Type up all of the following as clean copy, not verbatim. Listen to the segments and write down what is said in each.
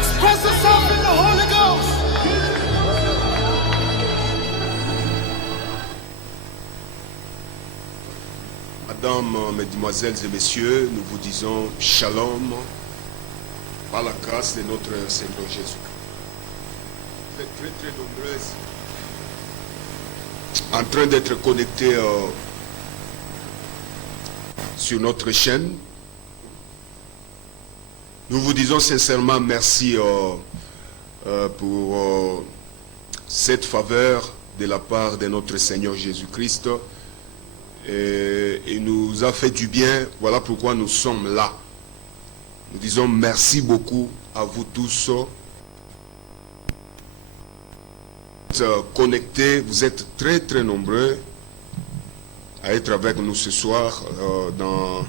Express yourself in the Holy Ghost. Mesdames, mesdemoiselles et messieurs, nous vous disons shalom par la grâce de notre Seigneur Jésus. Vous êtes très très nombreuses en train d'être connectés sur notre chaîne. Nous vous disons sincèrement merci pour cette faveur de la part de notre Seigneur Jésus-Christ. Et il nous a fait du bien, voilà pourquoi nous sommes là. Nous disons merci beaucoup à vous tous. Vous êtes connectés, vous êtes très très nombreux à être avec nous ce soir dans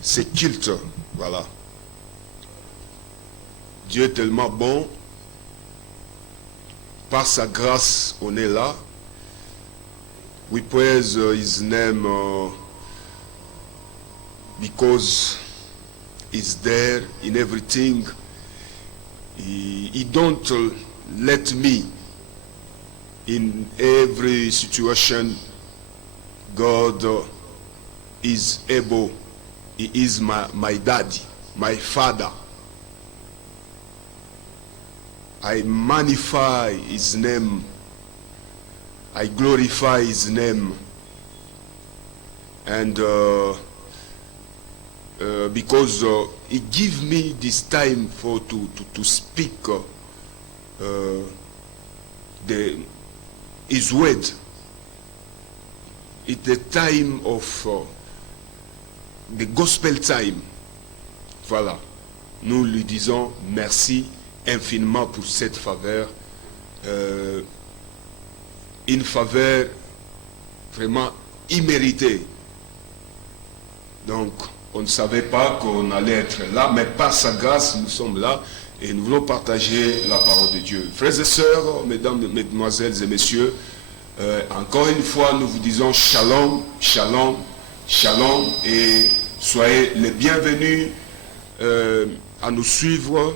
ces cultes. Voilà. Dieu est tellement bon. Par sa grâce, on est là. We praise his name because he's there in everything. He don't let me in every situation. God is able. He is my daddy, my father. I magnify his name. I glorify his name. And because he give me this time to speak his word. It's the time of the gospel time. Voilà. Nous lui disons merci infiniment pour cette faveur. Une faveur vraiment imméritée. Donc, on ne savait pas qu'on allait être là, mais par sa grâce, nous sommes là et nous voulons partager la parole de Dieu. Frères et sœurs, mesdames, mesdemoiselles et messieurs, encore une fois, nous vous disons shalom, shalom, shalom et soyez les bienvenus à nous suivre,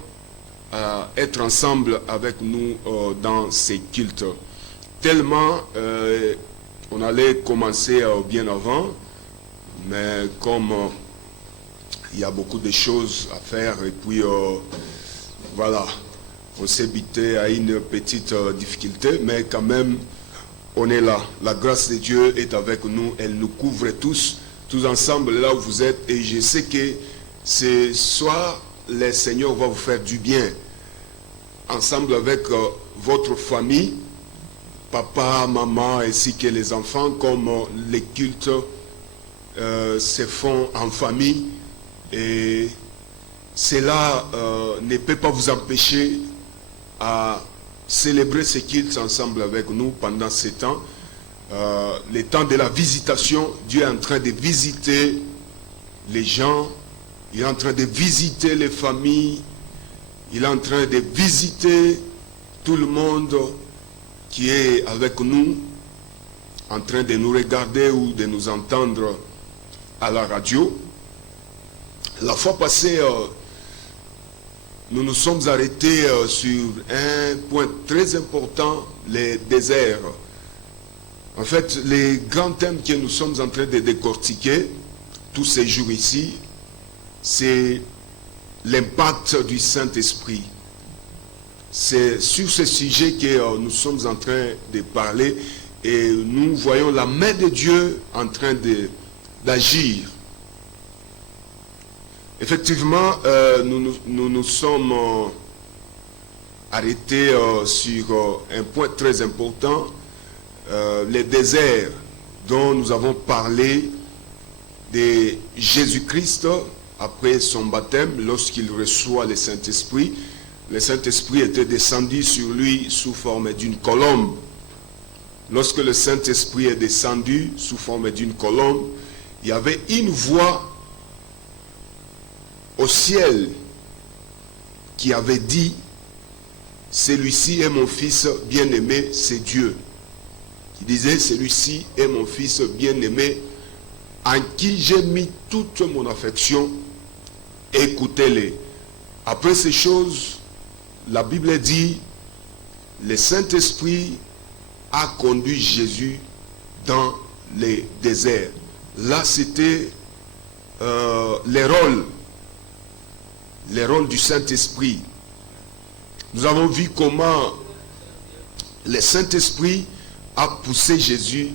à être ensemble avec nous dans ces cultes. Tellement on allait commencer bien avant, mais comme il y a beaucoup de choses à faire et puis voilà, on s'est buté à une petite difficulté, mais quand même on est là. La grâce de Dieu est avec nous, elle nous couvre tous ensemble là où vous êtes, et je sais que ce soir le Seigneur va vous faire du bien ensemble avec votre famille, papa, maman, ainsi que les enfants, comme les cultes se font en famille. Et cela ne peut pas vous empêcher à célébrer ces cultes ensemble avec nous pendant ces temps. Le temps de la visitation, Dieu est en train de visiter les gens, il est en train de visiter les familles, il est en train de visiter tout le monde qui est avec nous, en train de nous regarder ou de nous entendre à la radio. La fois passée, nous nous sommes arrêtés sur un point très important, les déserts. En fait, les grands thèmes que nous sommes en train de décortiquer tous ces jours ici, c'est l'impact du Saint-Esprit. C'est sur ce sujet que nous sommes en train de parler et nous voyons la main de Dieu en train d'agir. Effectivement, nous nous sommes arrêtés sur un point très important, les déserts dont nous avons parlé de Jésus-Christ après son baptême, lorsqu'il reçoit le Saint-Esprit. Le Saint-Esprit était descendu sur lui sous forme d'une colombe. lorsque le Saint-Esprit est descendu sous forme d'une colombe, il y avait une voix au ciel qui avait dit, celui-ci est mon fils bien-aimé, c'est Dieu. Qui disait, celui-ci est mon fils bien-aimé, en qui j'ai mis toute mon affection, écoutez-les. Après ces choses, la Bible dit, le Saint-Esprit a conduit Jésus dans les déserts. Là, c'était les rôles du Saint-Esprit. Nous avons vu comment le Saint-Esprit a poussé Jésus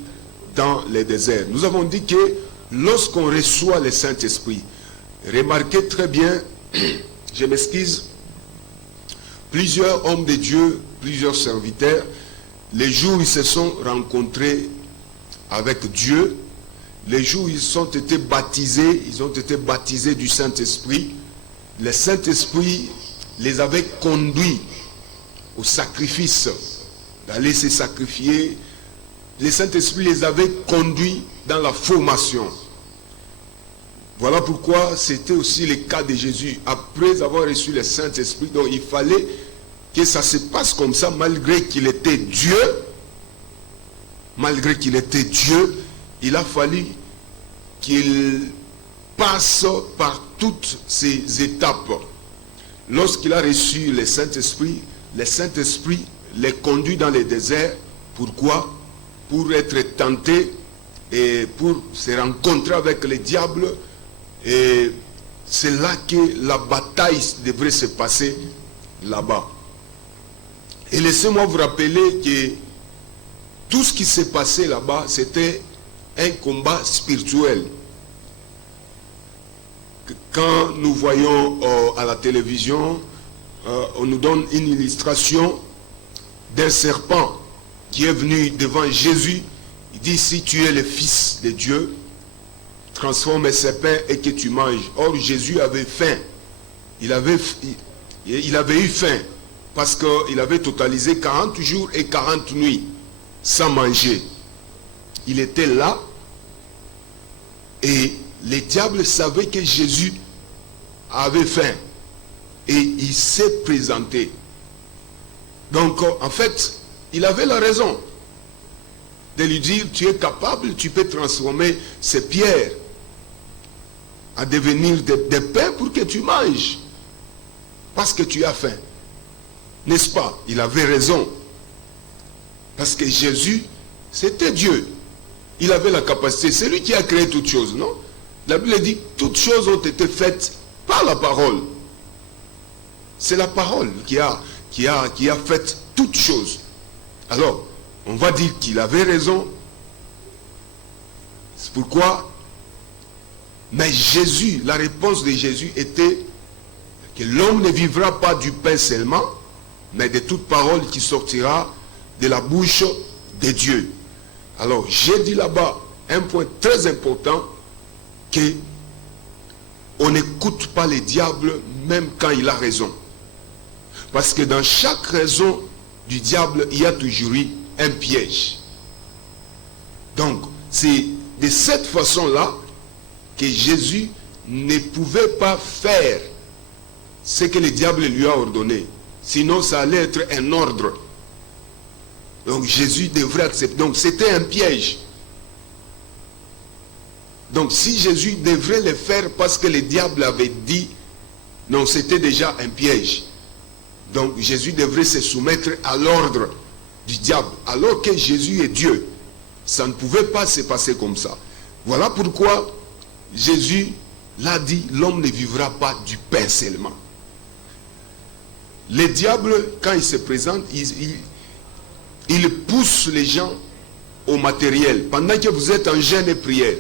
dans les déserts. Nous avons dit que lorsqu'on reçoit le Saint-Esprit, remarquez très bien, je m'excuse, plusieurs hommes de Dieu, plusieurs serviteurs, les jours où ils se sont rencontrés avec Dieu, les jours où ils ont été baptisés du Saint-Esprit, le Saint-Esprit les avait conduits au sacrifice, d'aller se sacrifier. Le Saint-Esprit les avait conduits dans la formation. Voilà pourquoi c'était aussi le cas de Jésus. Après avoir reçu le Saint-Esprit, donc il fallait que ça se passe comme ça, malgré qu'il était Dieu. Malgré qu'il était Dieu, il a fallu qu'il passe par toutes ces étapes. Lorsqu'il a reçu le Saint-Esprit les conduit dans les déserts. Pourquoi? Pour être tenté et pour se rencontrer avec le diable. Et c'est là que la bataille devrait se passer là-bas. Et laissez-moi vous rappeler que tout ce qui s'est passé là-bas, c'était un combat spirituel. Quand nous voyons à la télévision, on nous donne une illustration d'un serpent qui est venu devant Jésus. Il dit, si tu es le Fils de Dieu, transforme ces pains et que tu manges. Or, Jésus avait faim. Il avait eu faim parce qu'il avait totalisé 40 jours et 40 nuits sans manger. Il était là et les diables savaient que Jésus avait faim et il s'est présenté. Donc, en fait, il avait la raison de lui dire, tu es capable, tu peux transformer ces pierres à devenir des pains pour que tu manges. Parce que tu as faim. N'est-ce pas? Il avait raison. Parce que Jésus, c'était Dieu. Il avait la capacité. C'est lui qui a créé toutes choses, non? La Bible dit, toutes choses ont été faites par la parole. C'est la parole qui a fait toutes choses. Alors, on va dire qu'il avait raison. C'est pourquoi, mais Jésus, la réponse de Jésus était que l'homme ne vivra pas du pain seulement, mais de toute parole qui sortira de la bouche de Dieu. Alors, j'ai dit là-bas un point très important, que on n'écoute pas le diable même quand il a raison. Parce que dans chaque raison du diable, il y a toujours eu un piège. Donc, c'est de cette façon-là que Jésus ne pouvait pas faire ce que le diable lui a ordonné. Sinon, ça allait être un ordre. Donc, Jésus devrait accepter. Donc, c'était un piège. Donc, si Jésus devrait le faire parce que le diable avait dit, non, c'était déjà un piège. Donc, Jésus devrait se soumettre à l'ordre du diable. Alors que Jésus est Dieu, ça ne pouvait pas se passer comme ça. Voilà pourquoi Jésus l'a dit, l'homme ne vivra pas du pain seulement. Le diable, quand il se présente, il pousse les gens au matériel. Pendant que vous êtes en jeûne et prière,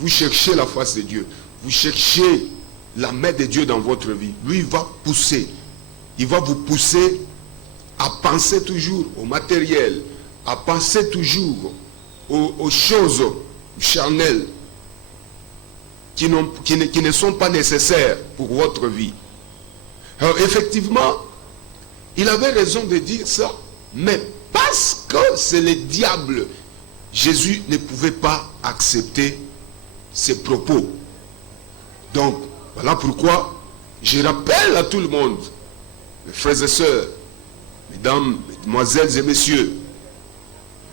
vous cherchez la face de Dieu, vous cherchez la main de Dieu dans votre vie. Lui, il va pousser. Il va vous pousser à penser toujours au matériel, à penser toujours aux choses charnelles qui ne sont pas nécessaires pour votre vie. Alors effectivement, il avait raison de dire ça, mais parce que c'est le diable, Jésus ne pouvait pas accepter ces propos. Donc, voilà pourquoi je rappelle à tout le monde, mes frères et sœurs, mesdames, mesdemoiselles et messieurs,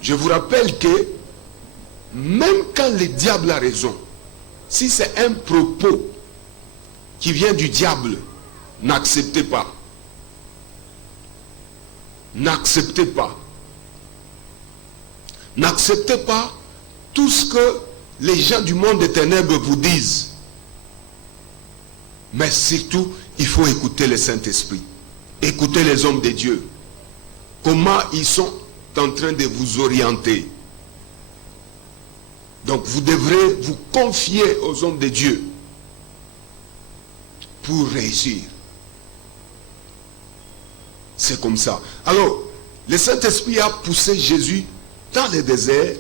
je vous rappelle que même quand le diable a raison, si c'est un propos qui vient du diable, n'acceptez pas. N'acceptez pas. N'acceptez pas tout ce que les gens du monde des ténèbres vous disent. Mais surtout, il faut écouter le Saint-Esprit. Écoutez les hommes de Dieu. Comment ils sont en train de vous orienter. Donc vous devrez vous confier aux hommes de Dieu pour réussir. C'est comme ça. Alors, le Saint-Esprit a poussé Jésus dans le désert.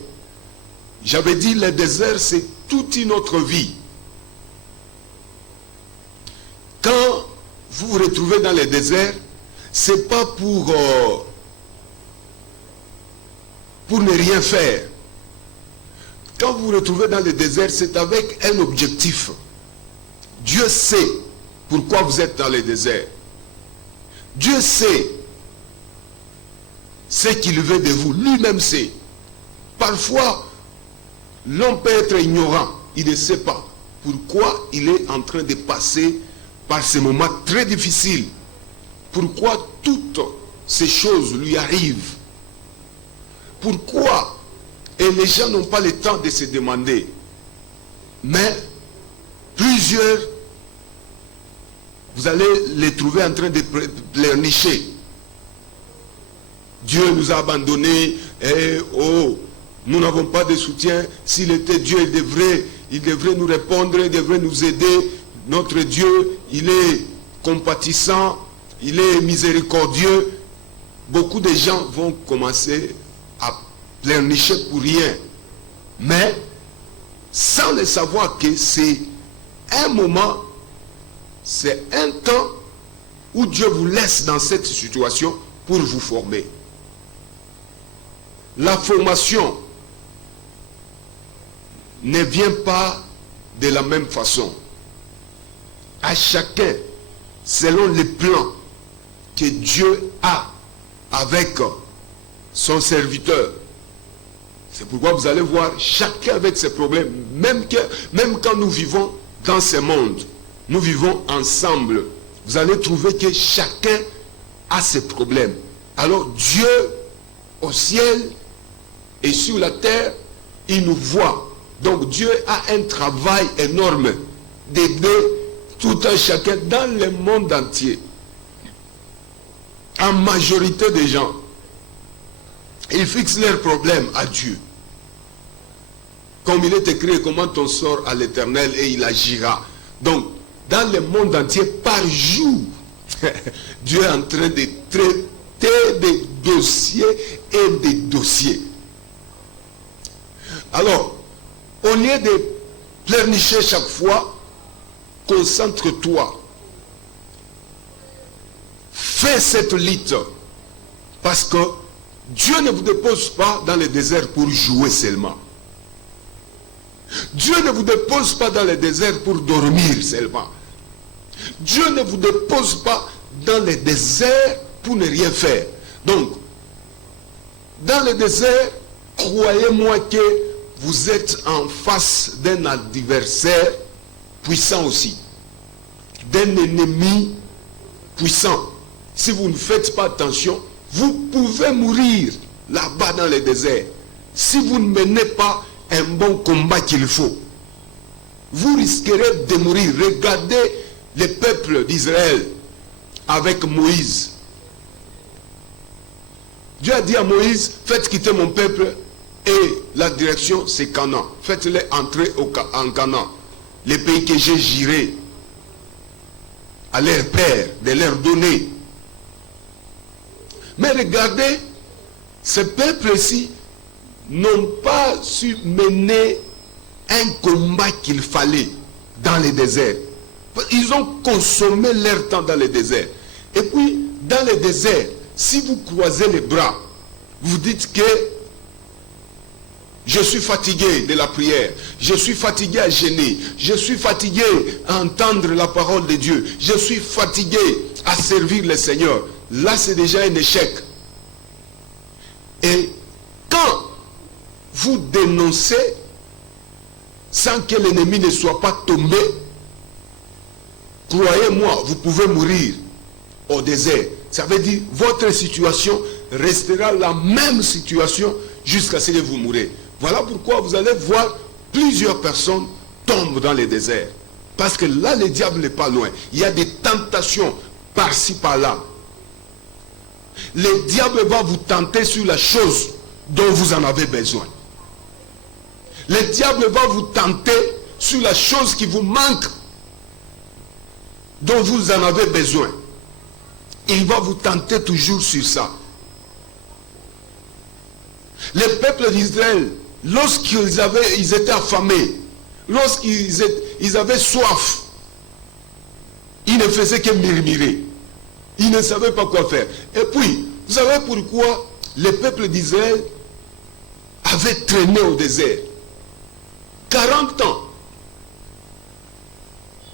J'avais dit, le désert, c'est toute une autre vie. Quand vous vous retrouvez dans le désert, c'est pas pour ne rien faire. Quand vous vous retrouvez dans le désert, c'est avec un objectif. Dieu sait pourquoi vous êtes dans le désert. Dieu sait ce qu'il veut de vous. Lui-même sait. Parfois, l'homme peut être ignorant. Il ne sait pas pourquoi il est en train de passer par ces moments très difficiles. Pourquoi toutes ces choses lui arrivent. Pourquoi? Et les gens n'ont pas le temps de se demander. Mais plusieurs, vous allez les trouver en train de pleurnicher. Dieu nous a abandonnés. Et oh, nous n'avons pas de soutien. S'il était Dieu, il devrait nous répondre, il devrait nous aider. Notre Dieu, il est compatissant, il est miséricordieux. Beaucoup de gens vont commencer à pleurnicher pour rien. Mais sans le savoir que c'est un moment, c'est un temps où Dieu vous laisse dans cette situation pour vous former. La formation ne vient pas de la même façon. À chacun, selon les plans que Dieu a avec son serviteur. C'est pourquoi vous allez voir chacun avec ses problèmes. Même quand nous vivons dans ce monde, nous vivons ensemble. Vous allez trouver que chacun a ses problèmes. Alors Dieu, au ciel et sur la terre, il nous voit. Donc Dieu a un travail énorme d'aider tout un chacun dans le monde entier. En majorité des gens, ils fixent leurs problèmes à Dieu. Comme il est écrit, comment on sort à l'Éternel et il agira. Donc, dans le monde entier, par jour, Dieu est en train de traiter des dossiers et des dossiers. Alors, au lieu de pleurnicher chaque fois, concentre-toi. Fais cette lutte. Parce que Dieu ne vous dépose pas dans le désert pour jouer seulement. Dieu ne vous dépose pas dans le désert pour dormir seulement. Dieu ne vous dépose pas dans le désert pour ne rien faire. Donc, dans le désert, croyez-moi que vous êtes en face d'un adversaire puissant aussi. D'un ennemi puissant. Si vous ne faites pas attention, vous pouvez mourir là-bas dans le désert. Si vous ne menez pas un bon combat qu'il faut, vous risquerez de mourir. Regardez le peuple d'Israël avec Moïse. Dieu a dit à Moïse, faites quitter mon peuple et la direction c'est Canaan. Faites-les entrer en Canaan, les pays que j'ai juré à leur père de leur donner. Mais regardez, ces peuples-ci n'ont pas su mener un combat qu'il fallait dans le désert. Ils ont consommé leur temps dans le désert. Et puis, dans le désert, si vous croisez les bras Vous dites que je suis fatigué de la prière, je suis fatigué à jeûner, je suis fatigué à entendre la parole de Dieu, je suis fatigué à servir le Seigneur. Là, c'est déjà un échec. Et quand vous dénoncez sans que l'ennemi ne soit pas tombé, croyez-moi, vous pouvez mourir au désert. Ça veut dire votre situation restera la même situation jusqu'à ce que vous mourrez. Voilà pourquoi vous allez voir plusieurs personnes tombent dans les déserts. Parce que là, le diable n'est pas loin. Il y a des tentations par-ci, par-là. Le diable va vous tenter sur la chose dont vous en avez besoin. Le diable va vous tenter sur la chose qui vous manque, dont vous en avez besoin. Il va vous tenter toujours sur ça. Les peuples d'Israël, lorsqu'ils étaient affamés, lorsqu'ils avaient soif, ils ne faisaient que murmurer. Ils ne savaient pas quoi faire. Et puis, vous savez pourquoi les peuples d'Israël avaient traîné au désert 40 ans.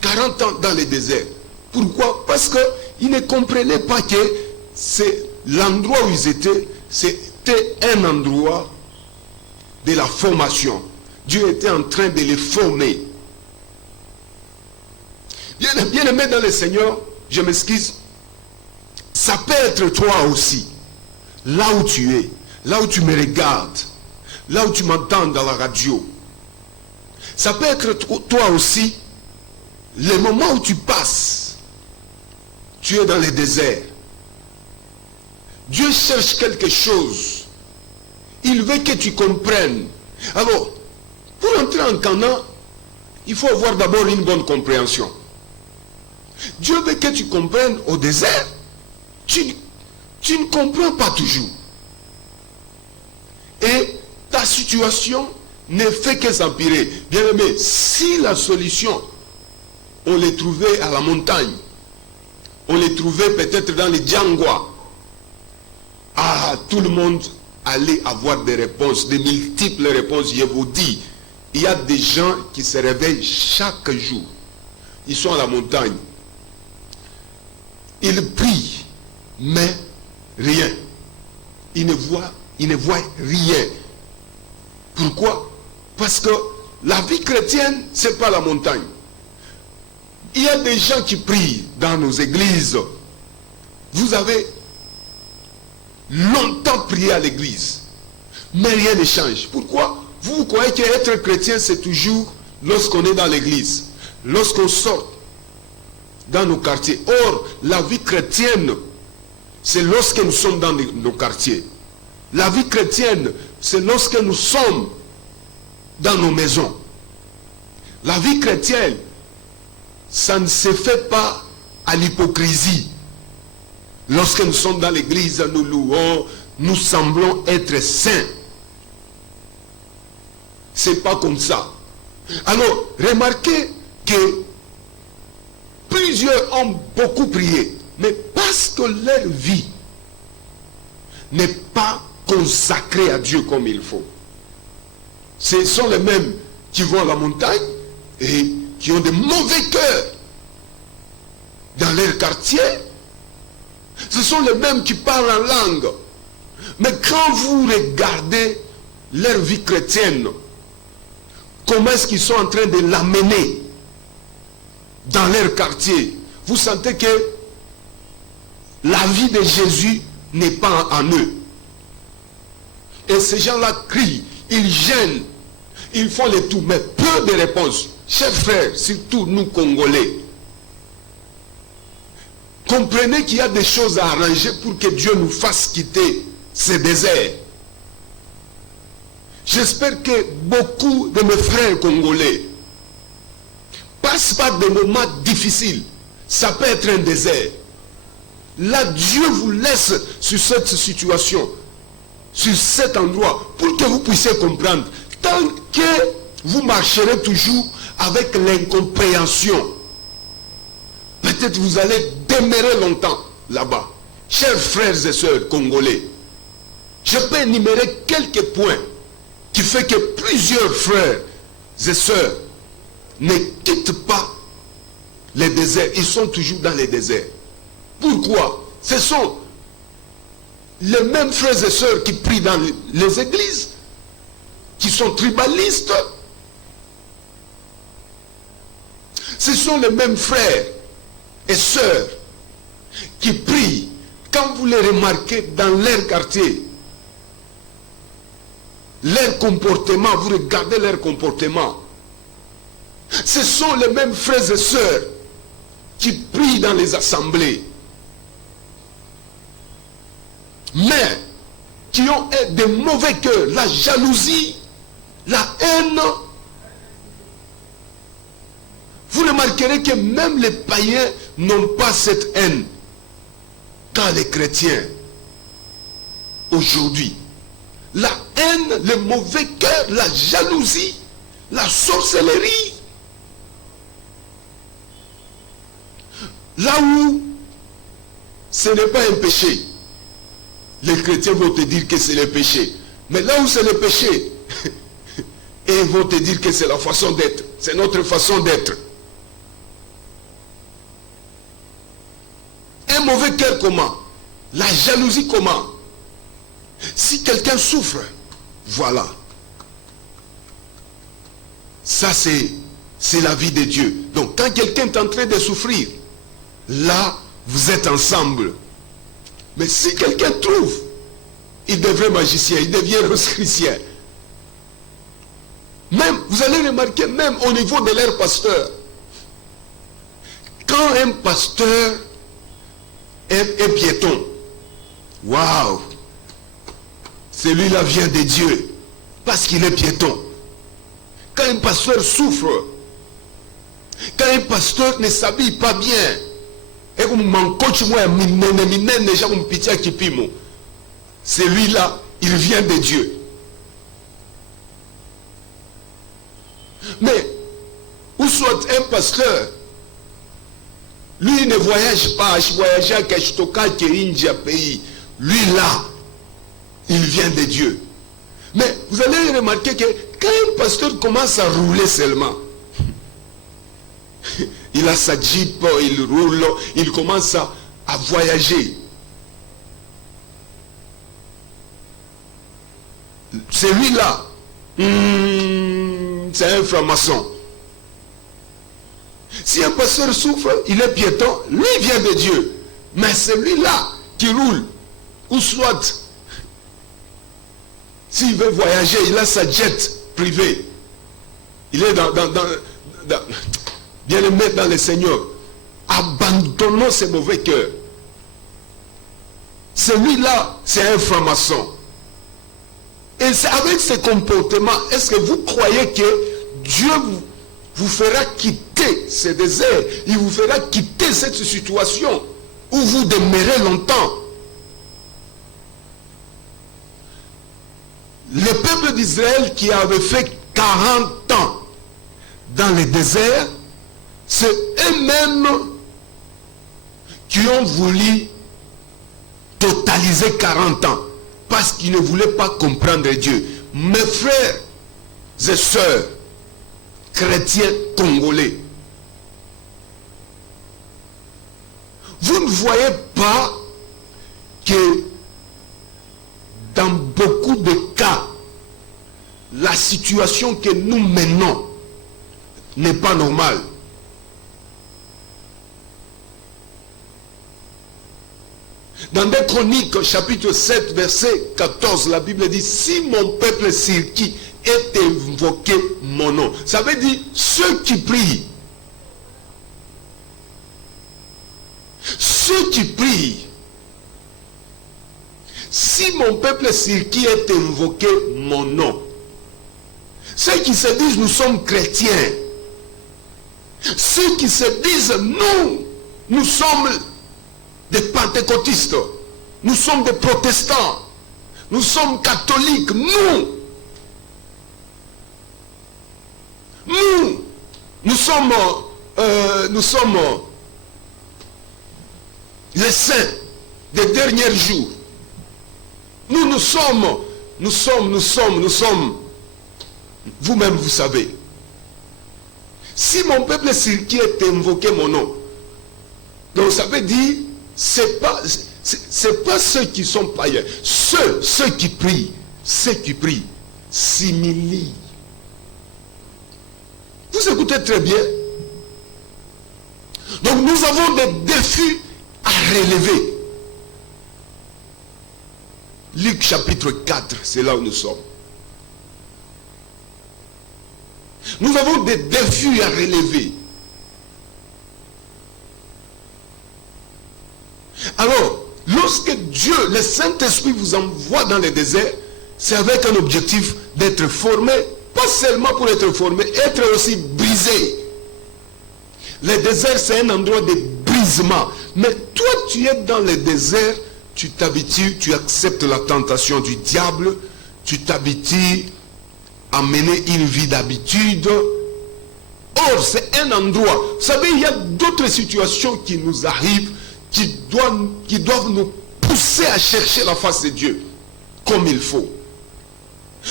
40 ans dans le désert. Pourquoi? Parce qu'ils ne comprenaient pas que c'est l'endroit où ils étaient, c'était un endroit de la formation. Dieu était en train de les former. Bien aimé dans le Seigneur, je m'excuse, ça peut être toi aussi, là où tu es, là où tu me regardes, là où tu m'entends dans la radio. Ça peut être toi aussi, le moment où tu passes, tu es dans le désert. Dieu cherche quelque chose. Il veut que tu comprennes. Alors, pour entrer en Canaan, il faut avoir d'abord une bonne compréhension. Dieu veut que tu comprennes au désert. Tu ne comprends pas toujours. Et ta situation ne fait que s'empirer. Bien aimé, si la solution, on les trouvait à la montagne, on les trouvait peut-être dans les Djangwa, tout le monde allait avoir des réponses, des multiples réponses. Je vous dis, il y a des gens qui se réveillent chaque jour. Ils sont à la montagne. Ils prient, mais rien. Ils ne voient rien. Pourquoi? Parce que la vie chrétienne, ce n'est pas la montagne. Il y a des gens qui prient dans nos églises. Vous avez longtemps prié à l'église, mais rien ne change. Pourquoi? Vous croyez qu'être chrétien, c'est toujours lorsqu'on est dans l'église, lorsqu'on sort dans nos quartiers. Or, la vie chrétienne, c'est lorsque nous sommes dans nos quartiers. La vie chrétienne, c'est lorsque nous sommes dans nos maisons. La vie chrétienne, ça ne se fait pas à l'hypocrisie. Lorsque nous sommes dans l'église, nous louons, nous semblons être saints. C'est pas comme ça. Alors, remarquez que plusieurs ont beaucoup prié, mais parce que leur vie n'est pas consacrée à Dieu comme il faut. Ce sont les mêmes qui vont à la montagne et qui ont de mauvais cœurs dans leur quartier. Ce sont les mêmes qui parlent en langue. Mais quand vous regardez leur vie chrétienne, comment est-ce qu'ils sont en train de l'amener dans leur quartier, vous sentez que la vie de Jésus n'est pas en eux. Et ces gens-là crient, ils gênent, ils font le tout, mais peu de réponses. Chers frères, surtout nous Congolais, comprenez qu'il y a des choses à arranger pour que Dieu nous fasse quitter ce désert. J'espère que beaucoup de mes frères congolais passent par des moments difficiles. Ça peut être un désert. Là, Dieu vous laisse sur cette situation, sur cet endroit, pour que vous puissiez comprendre. Tant que vous marcherez toujours avec l'incompréhension, peut-être vous allez demeurer longtemps là-bas. Chers frères et sœurs congolais, Je peux énumérer quelques points qui font que plusieurs frères et sœurs ne quittent pas les déserts. Ils sont toujours dans les déserts. Pourquoi? Ce sont les mêmes frères et sœurs qui prient dans les églises, qui sont tribalistes. Ce sont les mêmes frères et sœurs qui prient. Quand vous les remarquez dans leur quartier, leur comportement, vous regardez leur comportement. Ce sont les mêmes frères et sœurs qui prient dans les assemblées, mais qui ont de mauvais cœurs, la jalousie, la haine. Vous remarquerez que même les païens n'ont pas cette haine. Quand les chrétiens, aujourd'hui, la haine, le mauvais cœur, la jalousie, la sorcellerie, là où ce n'est pas un péché, les chrétiens vont te dire que c'est le péché. Mais là où c'est le péché, ils vont te dire que c'est la façon d'être. C'est notre façon d'être. Un mauvais cœur comment? La jalousie comment? Si quelqu'un souffre, voilà. Ça c'est la vie de Dieu. Donc quand quelqu'un est en train de souffrir, là vous êtes ensemble. Mais si quelqu'un trouve, il devient magicien, il devient rose-chrétien. Même, vous allez remarquer, même au niveau de leur pasteur, quand un pasteur est piéton, waouh, celui-là vient de Dieu, parce qu'il est piéton. Quand un pasteur souffre, quand un pasteur ne s'habille pas bien, et comme mon coach moi celui-là il vient de Dieu. Mais ou soit un pasteur, lui ne voyage pas, il voyage à Kachtoka Kerinja pays, lui là il vient de Dieu. Mais vous allez remarquer que quand un pasteur commence à rouler seulement, il a sa jeep, il roule, il commence à voyager. Celui-là, c'est un franc-maçon. Si un pasteur souffre, il est piéton, lui vient de Dieu. Mais celui-là qui roule, ou soit, s'il veut voyager, il a sa jet privée. Il est bien aimé dans le Seigneur. Abandonnons ses mauvais cœurs. Celui-là, c'est un franc-maçon. Et c'est avec ce comportement, est-ce que vous croyez que Dieu vous fera quitter ce désert? Il vous fera quitter cette situation où vous demeurez longtemps? Le peuple d'Israël qui avait fait 40 ans dans le désert, c'est eux-mêmes qui ont voulu totaliser 40 ans parce qu'ils ne voulaient pas comprendre Dieu. Mes frères et sœurs chrétiens congolais, vous ne voyez pas que dans beaucoup de cas, la situation que nous menons n'est pas normale. Dans 2 Chroniques, chapitre 7, verset 14, la Bible dit, si mon peuple sur qui est invoqué mon nom. Ça veut dire ceux qui prient. Ceux qui prient. Si mon peuple sur qui est invoqué mon nom. Ceux qui se disent nous sommes chrétiens. Ceux qui se disent nous sommes des pentecôtistes. Nous sommes des protestants. Nous sommes catholiques. Nous sommes les saints des derniers jours. Nous sommes. Vous-même, vous savez. Si mon peuple sur qui est invoqué mon nom, donc ça veut dire, c'est pas ceux qui sont païens, ceux qui prient, s'humilient. Vous écoutez très bien. Donc nous avons des défis à relever. Luc chapitre 4, c'est là où nous sommes. Nous avons des défis à relever. Alors, lorsque Dieu, le Saint-Esprit vous envoie dans le désert, c'est avec un objectif d'être formé, pas seulement pour être formé, être aussi brisé. Le désert, c'est un endroit de brisement. Mais toi, tu es dans le désert, tu t'habitues, tu acceptes la tentation du diable, tu t'habitues à mener une vie d'habitude. Or, c'est un endroit. Vous savez, il y a d'autres situations qui nous arrivent, qui doivent nous pousser à chercher la face de Dieu, comme il faut.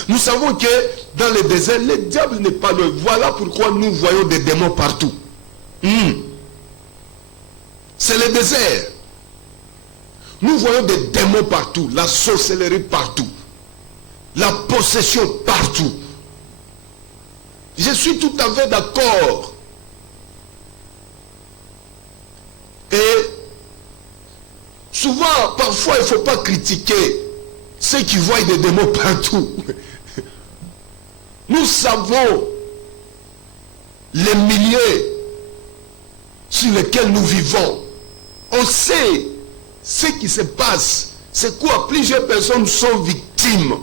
Nous savons que dans le désert, le diable n'est pas là. Voilà pourquoi nous voyons des démons partout. C'est le désert. Nous voyons des démons partout, la sorcellerie partout, la possession partout. Je suis tout à fait d'accord. Et souvent, parfois, il ne faut pas critiquer ceux qui voient des démons partout. Nous savons les milieux sur lesquels nous vivons. On sait ce qui se passe. C'est quoi? Plusieurs personnes sont victimes.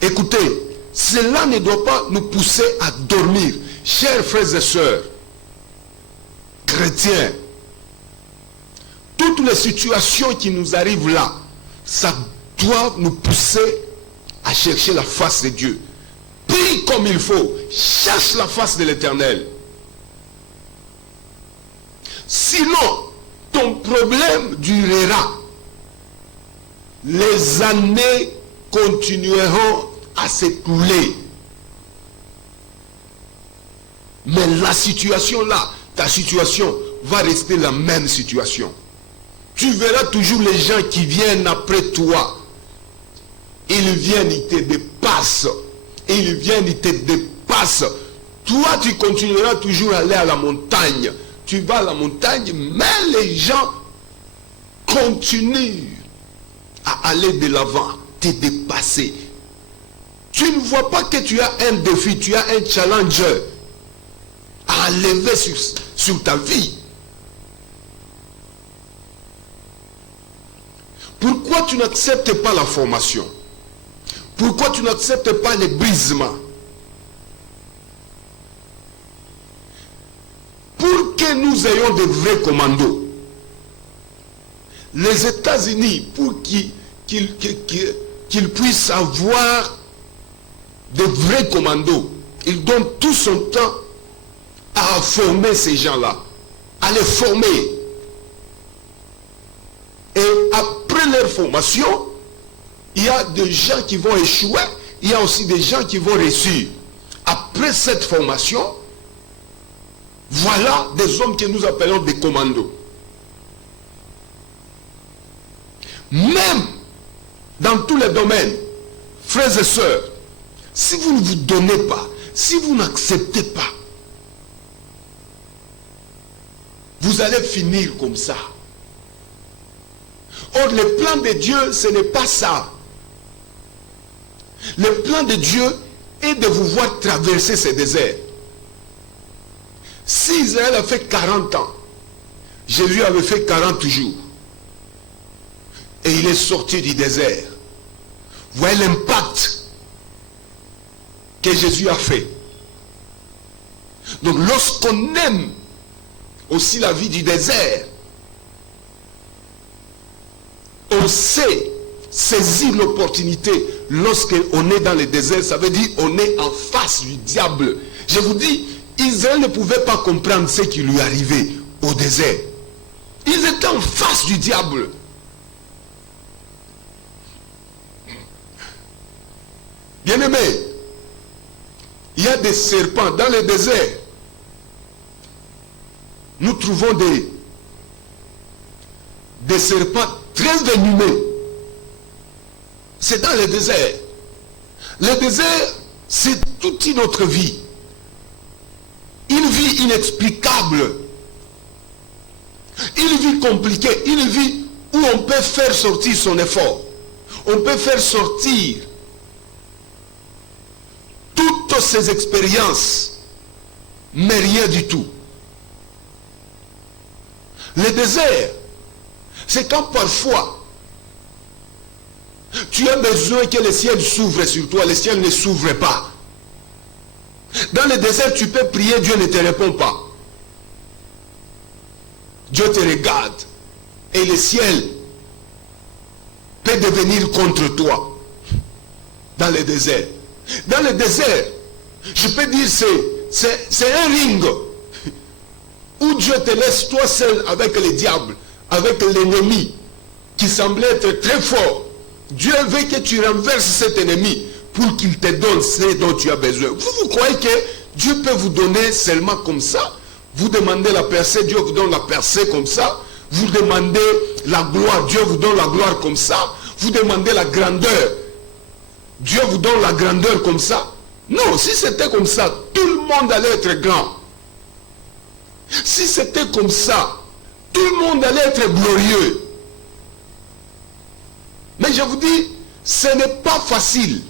Écoutez, cela ne doit pas nous pousser à dormir. Chers frères et sœurs, chrétiens, toutes les situations qui nous arrivent là, ça doit nous pousser à chercher la face de Dieu. Prie comme il faut. Cherche la face de l'Éternel. Sinon, ton problème durera. Les années continueront à s'écouler. Mais la situation là, ta situation va rester la même situation. Tu verras toujours les gens qui viennent après toi. Ils viennent, ils te dépassent. Ils viennent, ils te dépassent. Toi, tu continueras toujours à aller à la montagne. Tu vas à la montagne, mais les gens continuent à aller de l'avant, te dépasser. Tu ne vois pas que tu as un défi, tu as un challenge à enlever sur ta vie. Pourquoi tu n'acceptes pas la formation? Pourquoi tu n'acceptes pas les brisements? Pour que nous ayons de vrais commandos. Les États-Unis, pour qu'ils puissent avoir de vrais commandos, ils donnent tout son temps à former ces gens-là, à les former. Et après leur formation, il y a des gens qui vont échouer, il y a aussi des gens qui vont réussir. Après cette formation, voilà des hommes que nous appelons des commandos. Même dans tous les domaines, frères et sœurs, si vous ne vous donnez pas, si vous n'acceptez pas, vous allez finir comme ça. Or, le plan de Dieu, ce n'est pas ça. Le plan de Dieu est de vous voir traverser ces déserts. Si Israël a fait 40 ans, Jésus avait fait 40 jours. Et il est sorti du désert. Voyez l'impact que Jésus a fait. Donc lorsqu'on aime aussi la vie du désert, on sait saisir l'opportunité. Lorsqu'on est dans le désert, ça veut dire on est en face du diable. Je vous dis, Israël ne pouvait pas comprendre ce qui lui arrivait au désert. Ils étaient en face du diable. Bien-aimés, il y a des serpents dans le désert. Nous trouvons des serpents très venimeux. C'est dans le désert. Le désert, c'est toute une autre vie. Une vie inexplicable. Une vie compliquée. Une vie où on peut faire sortir son effort. On peut faire sortir toutes ces expériences, mais rien du tout. Le désert, c'est quand parfois tu as besoin que le ciel s'ouvre sur toi, le ciel ne s'ouvre pas. Dans le désert, tu peux prier, Dieu ne te répond pas. Dieu te regarde et le ciel peut devenir contre toi. Dans le désert. Dans le désert, je peux dire c'est un ring où Dieu te laisse toi seul avec le diable, avec l'ennemi qui semblait être très fort. Dieu veut que tu renverses cet ennemi pour qu'il te donne ce dont tu as besoin. Vous croyez que Dieu peut vous donner seulement comme ça? Vous demandez la percée, Dieu vous donne la percée comme ça. Vous demandez la gloire, Dieu vous donne la gloire comme ça. Vous demandez la grandeur, Dieu vous donne la grandeur comme ça. Non, si c'était comme ça, tout le monde allait être grand. Si c'était comme ça, tout le monde allait être glorieux. Mais je vous dis, ce n'est pas facile.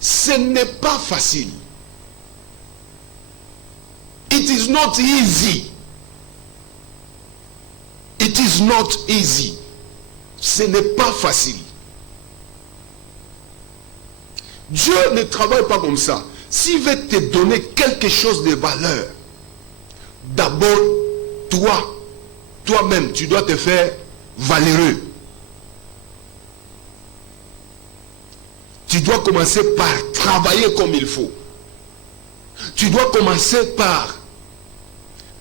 Ce n'est pas facile. It is not easy. It is not easy. Ce n'est pas facile. Dieu ne travaille pas comme ça. S'il veut te donner quelque chose de valeur, d'abord, toi-même, tu dois te faire valeureux. Tu dois commencer par travailler comme il faut. Tu dois commencer par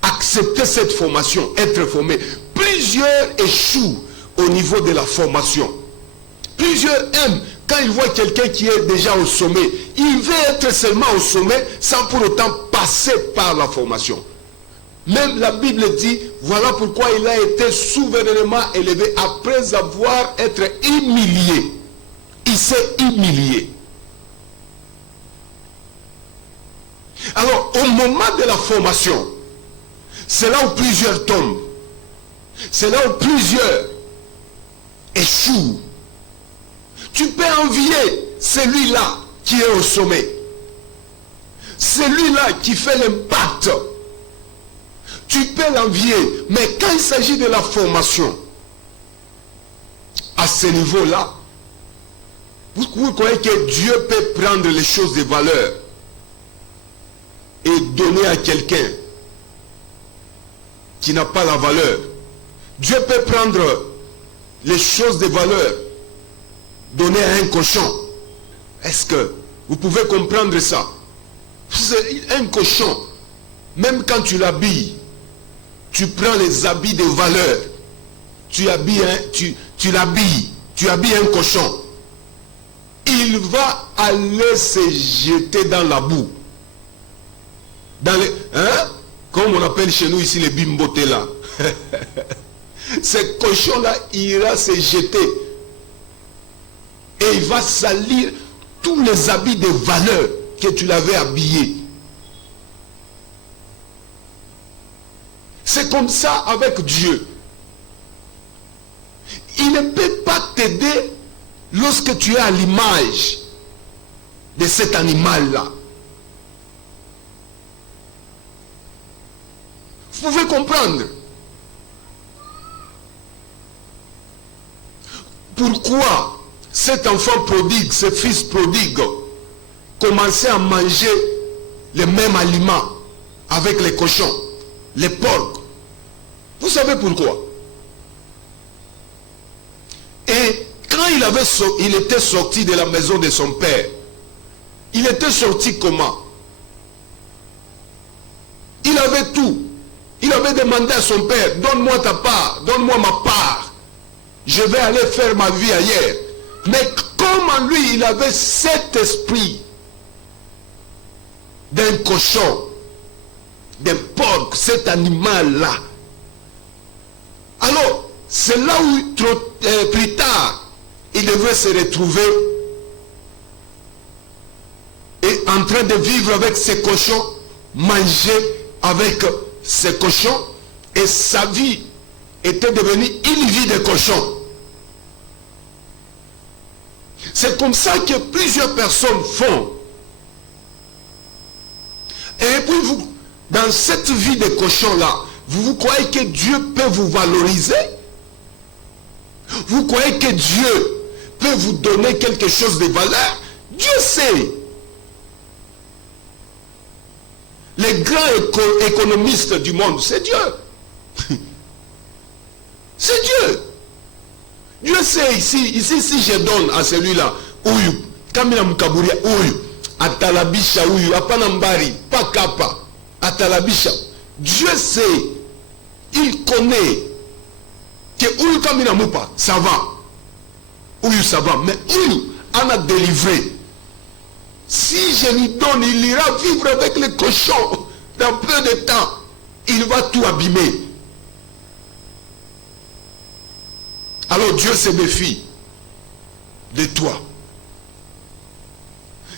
accepter cette formation, être formé. Plusieurs échouent au niveau de la formation. Plusieurs aiment quand ils voient quelqu'un qui est déjà au sommet. Il veut être seulement au sommet sans pour autant passer par la formation. Même la Bible dit, voilà pourquoi il a été souverainement élevé après avoir été humilié. Il s'est humilié. Alors, au moment de la formation, c'est là où plusieurs tombent. C'est là où plusieurs échouent. Tu peux envier celui-là qui est au sommet. Celui-là qui fait l'impact. Tu peux l'envier. Mais quand il s'agit de la formation, à ce niveau-là, vous croyez que Dieu peut prendre les choses de valeur et donner à quelqu'un qui n'a pas la valeur? Dieu peut prendre les choses de valeur, donner à un cochon. Est-ce que vous pouvez comprendre ça? C'est un cochon. Même quand tu l'habilles, tu prends les habits de valeur. Tu l'habilles. Tu habilles un cochon. Il va aller se jeter dans la boue. Dans les, comme on appelle chez nous ici les bimbotés là. Ce cochon-là ira se jeter. Et il va salir tous les habits de valeur que tu l'avais habillé. C'est comme ça avec Dieu. Il ne peut pas t'aider lorsque tu es à l'image de cet animal-là. Vous pouvez comprendre pourquoi cet enfant prodigue, ce fils prodigue, commençait à manger les mêmes aliments avec les cochons, les porcs. Vous savez pourquoi? Et quand il était sorti de la maison de son père, il était sorti comment? Il avait tout. Il avait demandé à son père, donne-moi ta part, donne-moi ma part. Je vais aller faire ma vie ailleurs. Mais comme en lui, il avait cet esprit d'un cochon, d'un porc, cet animal-là. Alors, c'est là où plus tard, il devrait se retrouver et en train de vivre avec ces cochons, manger avec ces cochons, et sa vie était devenue une vie de cochon. C'est comme ça que plusieurs personnes font. Et puis vous, dans cette vie de cochon-là, vous croyez que Dieu peut vous valoriser? Vous croyez que Dieu peut vous donner quelque chose de valeur? Dieu sait. Les grands économistes du monde, c'est Dieu. C'est Dieu. Dieu sait ici si je donne à celui-là, Ouyu, Kamila Mukabouria, Ouyu, Atalabisha, Ouyu, Apanambari, Pakapa, Atalabisha. Dieu sait, il connaît que Ouyu Kamila Mupa, ça va. Ouyu, ça va. Mais Ouyu en a délivré. Si je lui donne, il ira vivre avec les cochons. Dans peu de temps, il va tout abîmer. Alors Dieu se méfie de toi.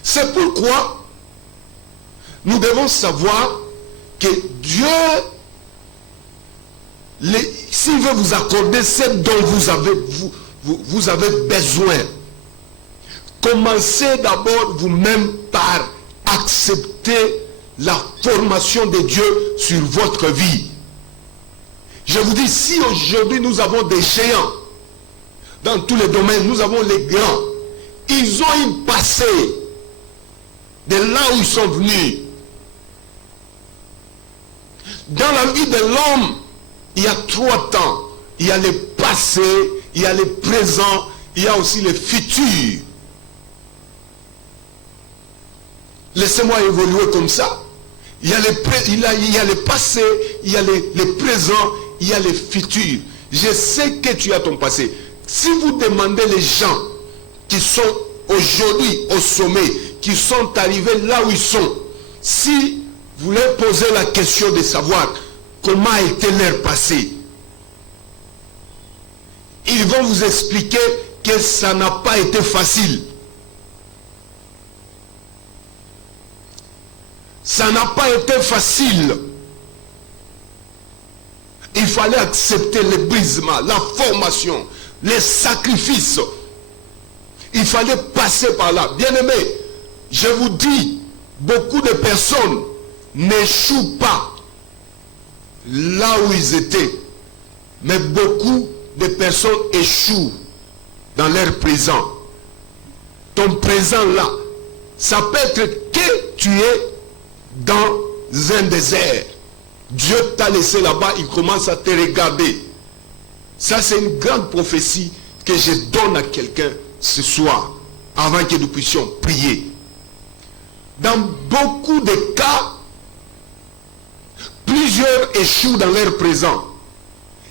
C'est pourquoi nous devons savoir que Dieu, s'il veut vous accorder ce dont vous avez besoin, commencez d'abord vous-même par accepter la formation de Dieu sur votre vie. Je vous dis, si aujourd'hui nous avons des géants dans tous les domaines, nous avons les grands, ils ont une passé de là où ils sont venus. Dans la vie de l'homme, il y a 3 temps. Il y a le passé, il y a le présent, il y a aussi le futur. Laissez-moi évoluer comme ça. Il y a le passé, il y a le présent, il y a le futur. Je sais que tu as ton passé. Si vous demandez les gens qui sont aujourd'hui au sommet, qui sont arrivés là où ils sont, si vous leur posez la question de savoir comment a été leur passé, ils vont vous expliquer que ça n'a pas été facile. Ça n'a pas été facile. Il fallait accepter le brisement, la formation, les sacrifices. Il fallait passer par là. Bien-aimés, je vous dis, beaucoup de personnes n'échouent pas là où ils étaient. Mais beaucoup de personnes échouent dans leur présent. Ton présent là, ça peut être que tu es dans un désert. Dieu t'a laissé là-bas, il commence à te regarder. Ça, c'est une grande prophétie que je donne à quelqu'un ce soir, avant que nous puissions prier. Dans beaucoup de cas, plusieurs échouent dans leur présent.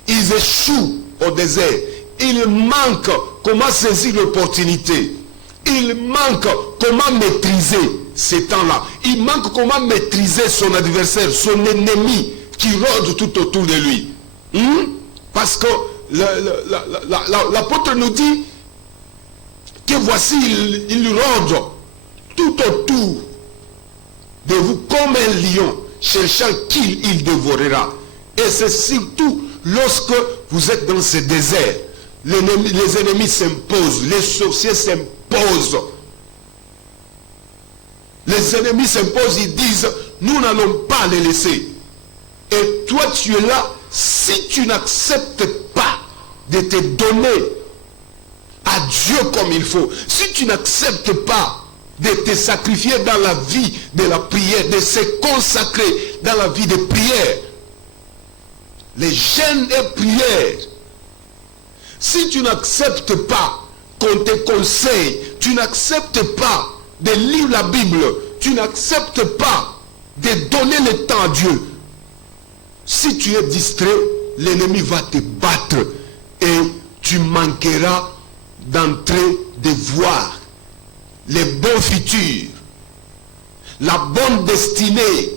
Ils échouent au désert. Ils manquent comment saisir l'opportunité. Ils manquent comment maîtriser ces temps-là. Il manque comment maîtriser son adversaire, son ennemi qui rôde tout autour de lui. Parce que l'apôtre nous dit que voici, il rôde tout autour de vous comme un lion, cherchant qui il dévorera. Et c'est surtout lorsque vous êtes dans ce désert, les ennemis s'imposent, les sorciers s'imposent. Les ennemis s'imposent, ils disent, nous n'allons pas les laisser. Et toi tu es là, si tu n'acceptes pas de te donner à Dieu comme il faut, si tu n'acceptes pas de te sacrifier dans la vie de la prière, de se consacrer dans la vie de prière, les jeûnes et prières, si tu n'acceptes pas qu'on te conseille, tu n'acceptes pas de lire la Bible, tu n'acceptes pas de donner le temps à Dieu, si tu es distrait, l'ennemi va te battre et tu manqueras d'entrer de voir les bons futurs, la bonne destinée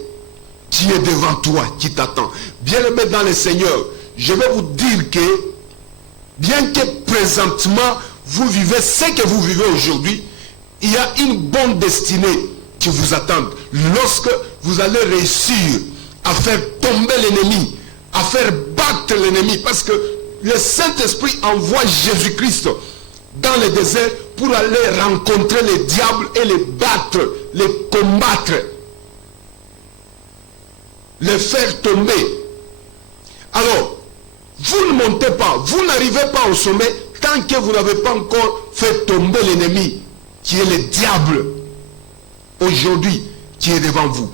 qui est devant toi, qui t'attend. Bien-aimé dans le Seigneur, je vais vous dire que, bien que présentement, vous vivez ce que vous vivez aujourd'hui, il y a une bonne destinée qui vous attend. Lorsque vous allez réussir à faire tomber l'ennemi, à faire battre l'ennemi, parce que le Saint-Esprit envoie Jésus-Christ dans le désert pour aller rencontrer les diables et les battre, les combattre, les faire tomber. Alors, vous ne montez pas, vous n'arrivez pas au sommet tant que vous n'avez pas encore fait tomber l'ennemi, qui est le diable, aujourd'hui, qui est devant vous.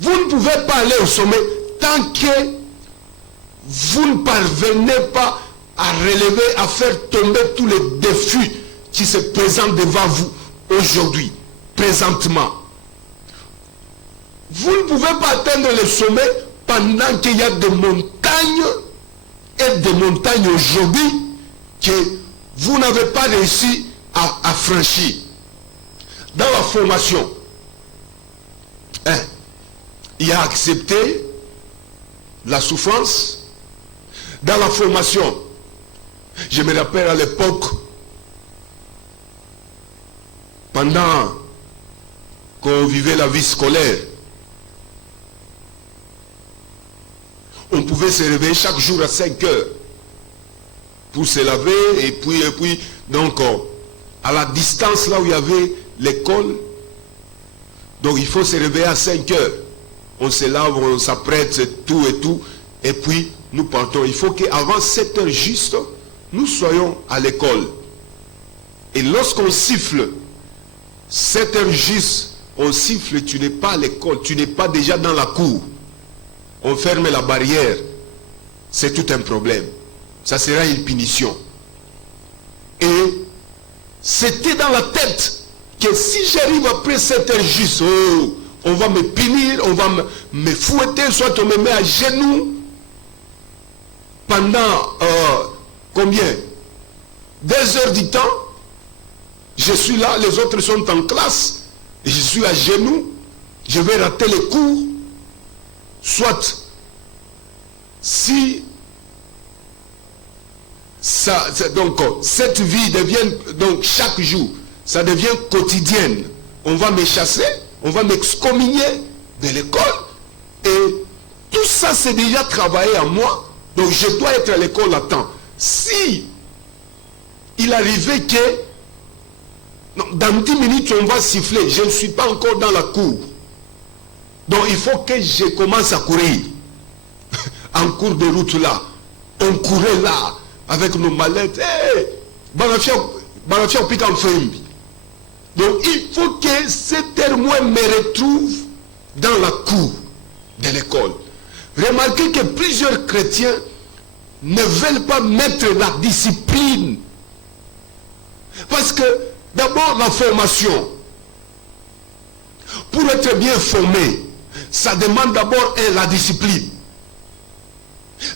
Vous ne pouvez pas aller au sommet tant que vous ne parvenez pas à relever, à faire tomber tous les défis qui se présentent devant vous aujourd'hui, présentement. Vous ne pouvez pas atteindre le sommet pendant qu'il y a des montagnes et des montagnes aujourd'hui que vous n'avez pas réussi à franchir. Dans la formation, il y a accepté la souffrance. Dans la formation, je me rappelle à l'époque, pendant qu'on vivait la vie scolaire, on pouvait se réveiller chaque jour à 5 heures pour se laver et puis donc à la distance là où il y avait l'école, donc il faut se réveiller à 5 heures. On se lave, on s'apprête, tout, et puis nous partons. Il faut qu'avant 7 heures juste, nous soyons à l'école. Et lorsqu'on siffle, 7 heures juste, on siffle, tu n'es pas à l'école, tu n'es pas déjà dans la cour. On ferme la barrière, c'est tout un problème. Ça sera une punition. Et c'était dans la tête que si j'arrive après 7 heures juste, on va me punir, on va me fouetter, soit on me met à genoux pendant combien? 2 heures du temps. Je suis là, les autres sont en classe, et je suis à genoux, je vais rater les cours. Soit, si ça, donc cette vie devient, donc chaque jour, ça devient quotidienne, on va me chasser, on va m'excommunier de l'école, et tout ça c'est déjà travaillé à moi, donc je dois être à l'école à temps. Si il arrivait que dans 10 minutes on va siffler, je ne suis pas encore dans la cour, donc il faut que je commence à courir. En cours de route là, on courait là, avec nos mallettes. Donc il faut que cet témoin me retrouve dans la cour de l'école. Remarquez que plusieurs chrétiens ne veulent pas mettre la discipline. Parce que d'abord la formation, pour être bien formé, ça demande d'abord la discipline.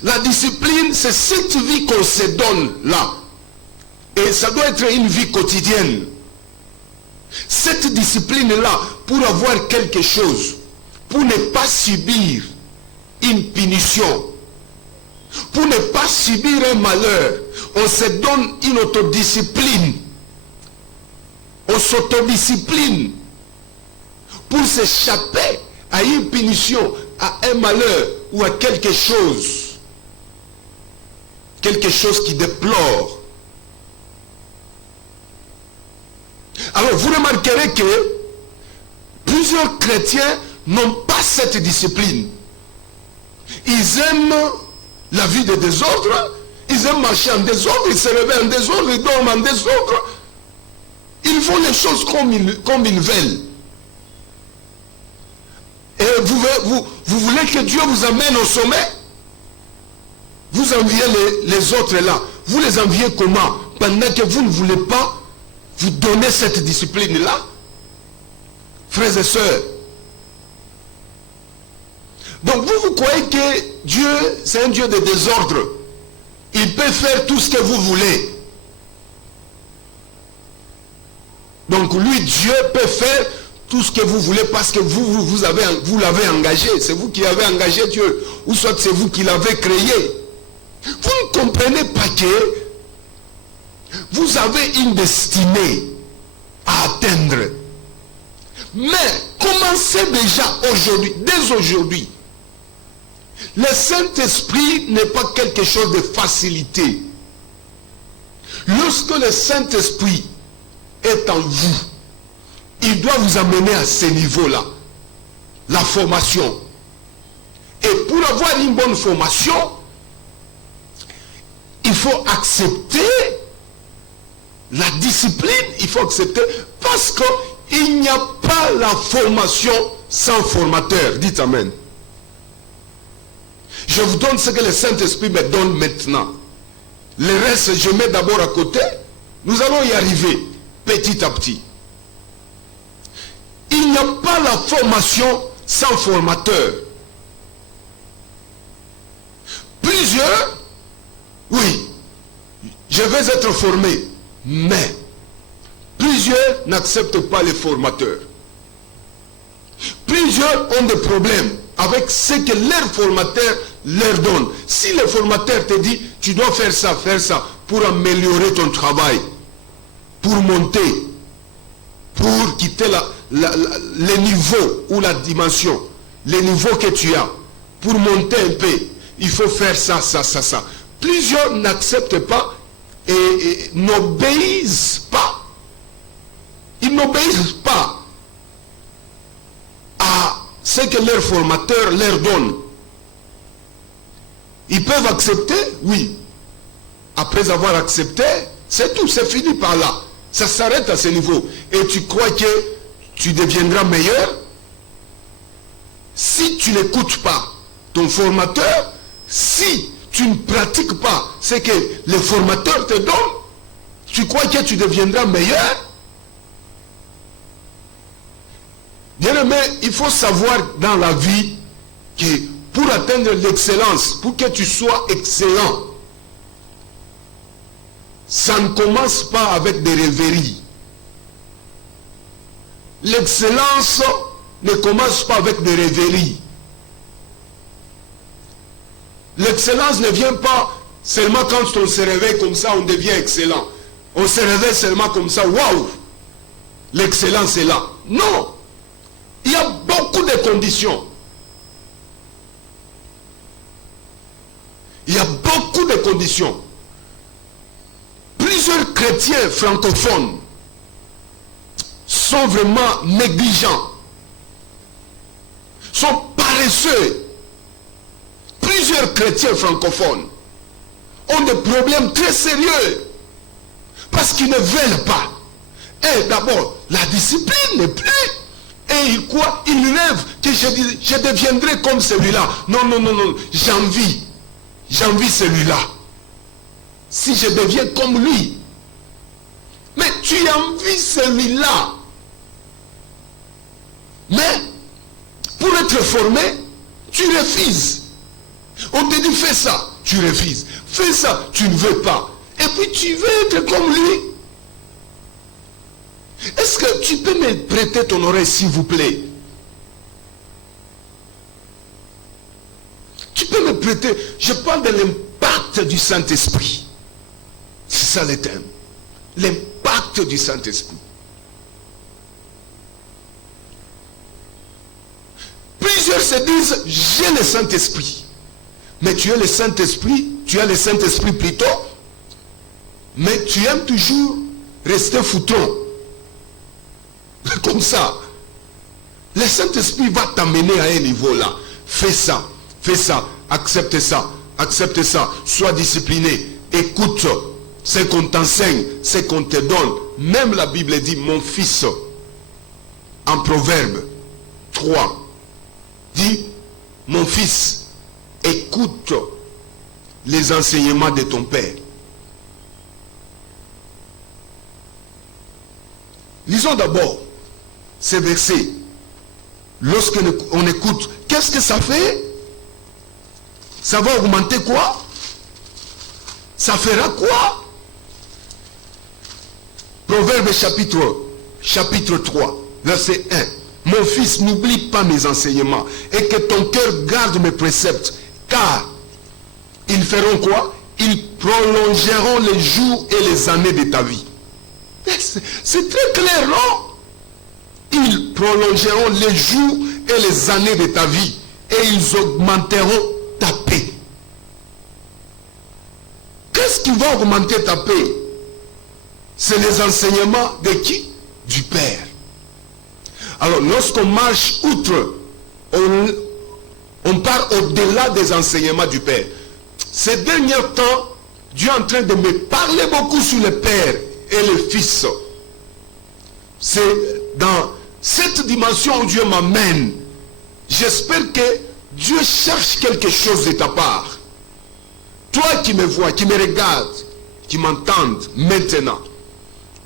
La discipline, c'est cette vie qu'on se donne là. Et ça doit être une vie quotidienne. Cette discipline-là, pour avoir quelque chose, pour ne pas subir une punition, pour ne pas subir un malheur, on se donne une autodiscipline. On s'autodiscipline pour s'échapper à une punition, à un malheur ou à quelque chose qui déplore. Alors vous remarquerez que plusieurs chrétiens n'ont pas cette discipline. Ils aiment la vie de désordre, ils aiment marcher en désordre, ils se réveillent en désordre, ils dorment en désordre. Ils font les choses comme ils veulent. Et vous voulez que Dieu vous amène au sommet? Vous enviez les autres là. Vous les enviez comment? Pendant que vous ne voulez pas vous donner cette discipline-là? Frères et sœurs. Donc vous croyez que Dieu, c'est un Dieu de désordre. Il peut faire tout ce que vous voulez. Donc lui, Dieu peut faire tout ce que vous voulez parce que vous l'avez engagé. C'est vous qui avez engagé Dieu. Ou soit c'est vous qui l'avez créé. Vous ne comprenez pas que vous avez une destinée à atteindre. Mais commencez déjà aujourd'hui, dès aujourd'hui. Le Saint-Esprit n'est pas quelque chose de facilité. Lorsque le Saint-Esprit est en vous, il doit vous amener à ce niveau-là, la formation. Et pour avoir une bonne formation, il faut accepter la discipline, il faut accepter, parce qu'il n'y a pas la formation sans formateur. Dites Amen. Je vous donne ce que le Saint-Esprit me donne maintenant. Le reste, je mets d'abord à côté. Nous allons y arriver petit à petit. Il n'y a pas la formation sans formateur. Plusieurs, oui, je vais être formé, mais plusieurs n'acceptent pas les formateurs. Plusieurs ont des problèmes avec ce que leur formateur leur donne. Si le formateur te dit, tu dois faire ça pour améliorer ton travail, pour monter, pour quitter le niveau ou la dimension, le niveau que tu as, pour monter un peu, il faut faire ça. Plusieurs n'acceptent pas et n'obéissent pas. Ils n'obéissent pas à ce que leur formateur leur donne. Ils peuvent accepter, oui. Après avoir accepté, c'est tout, c'est fini par là. Ça s'arrête à ce niveau. Et tu crois que tu deviendras meilleur si tu n'écoutes pas ton formateur, si tu ne pratiques pas ce que le formateur te donne, tu crois que tu deviendras meilleur? Bien-aimé, il faut savoir dans la vie que pour atteindre l'excellence, pour que tu sois excellent, ça ne commence pas avec des rêveries. L'excellence ne commence pas avec des rêveries. L'excellence ne vient pas seulement quand on se réveille comme ça, on devient excellent. On se réveille seulement comme ça, waouh, l'excellence est là. Non, il y a beaucoup de conditions. Il y a beaucoup de conditions. Plusieurs chrétiens francophones sont vraiment négligents, sont paresseux. Plusieurs chrétiens francophones ont des problèmes très sérieux parce qu'ils ne veulent pas. Et d'abord, la discipline n'est plus. Et ils croient, ils rêvent que je deviendrai comme celui-là. Non, j'envie celui-là. Si je deviens comme lui. Mais tu envies celui-là. Mais pour être formé, tu refuses. On te dit fais ça, tu refuses. Fais ça, tu ne veux pas. Et puis tu veux être comme lui. Est-ce que tu peux me prêter ton oreille s'il vous plaît? Tu peux me prêter, je parle de l'impact du Saint-Esprit. C'est ça le thème. L'impact du Saint-Esprit. Plusieurs se disent, j'ai le Saint-Esprit. Mais tu as le Saint-Esprit, plutôt, mais tu aimes toujours rester fouton. Comme ça. Le Saint-Esprit va t'amener à un niveau là. Fais ça, accepte ça, sois discipliné, écoute ce qu'on t'enseigne, ce qu'on te donne. Même la Bible dit, mon fils, en Proverbe 3, dit, mon fils, écoute les enseignements de ton père. Lisons d'abord ces versets. Lorsque on écoute, qu'est-ce que ça fait? Ça va augmenter quoi? Ça fera quoi? Proverbe chapitre chapitre 3, verset 1. Mon fils, n'oublie pas mes enseignements et que ton cœur garde mes préceptes, car ils feront quoi? Ils prolongeront les jours et les années de ta vie. C'est très clair, non? Ils prolongeront les jours et les années de ta vie et ils augmenteront ta paix. Qu'est-ce qui va augmenter ta paix? C'est les enseignements de qui? Du Père. Alors, lorsqu'on marche outre, on part au-delà des enseignements du Père. Ces derniers temps, Dieu est en train de me parler beaucoup sur le Père et le Fils. C'est dans cette dimension où Dieu m'amène. J'espère que Dieu cherche quelque chose de ta part. Toi qui me vois, qui me regardes, qui m'entends maintenant,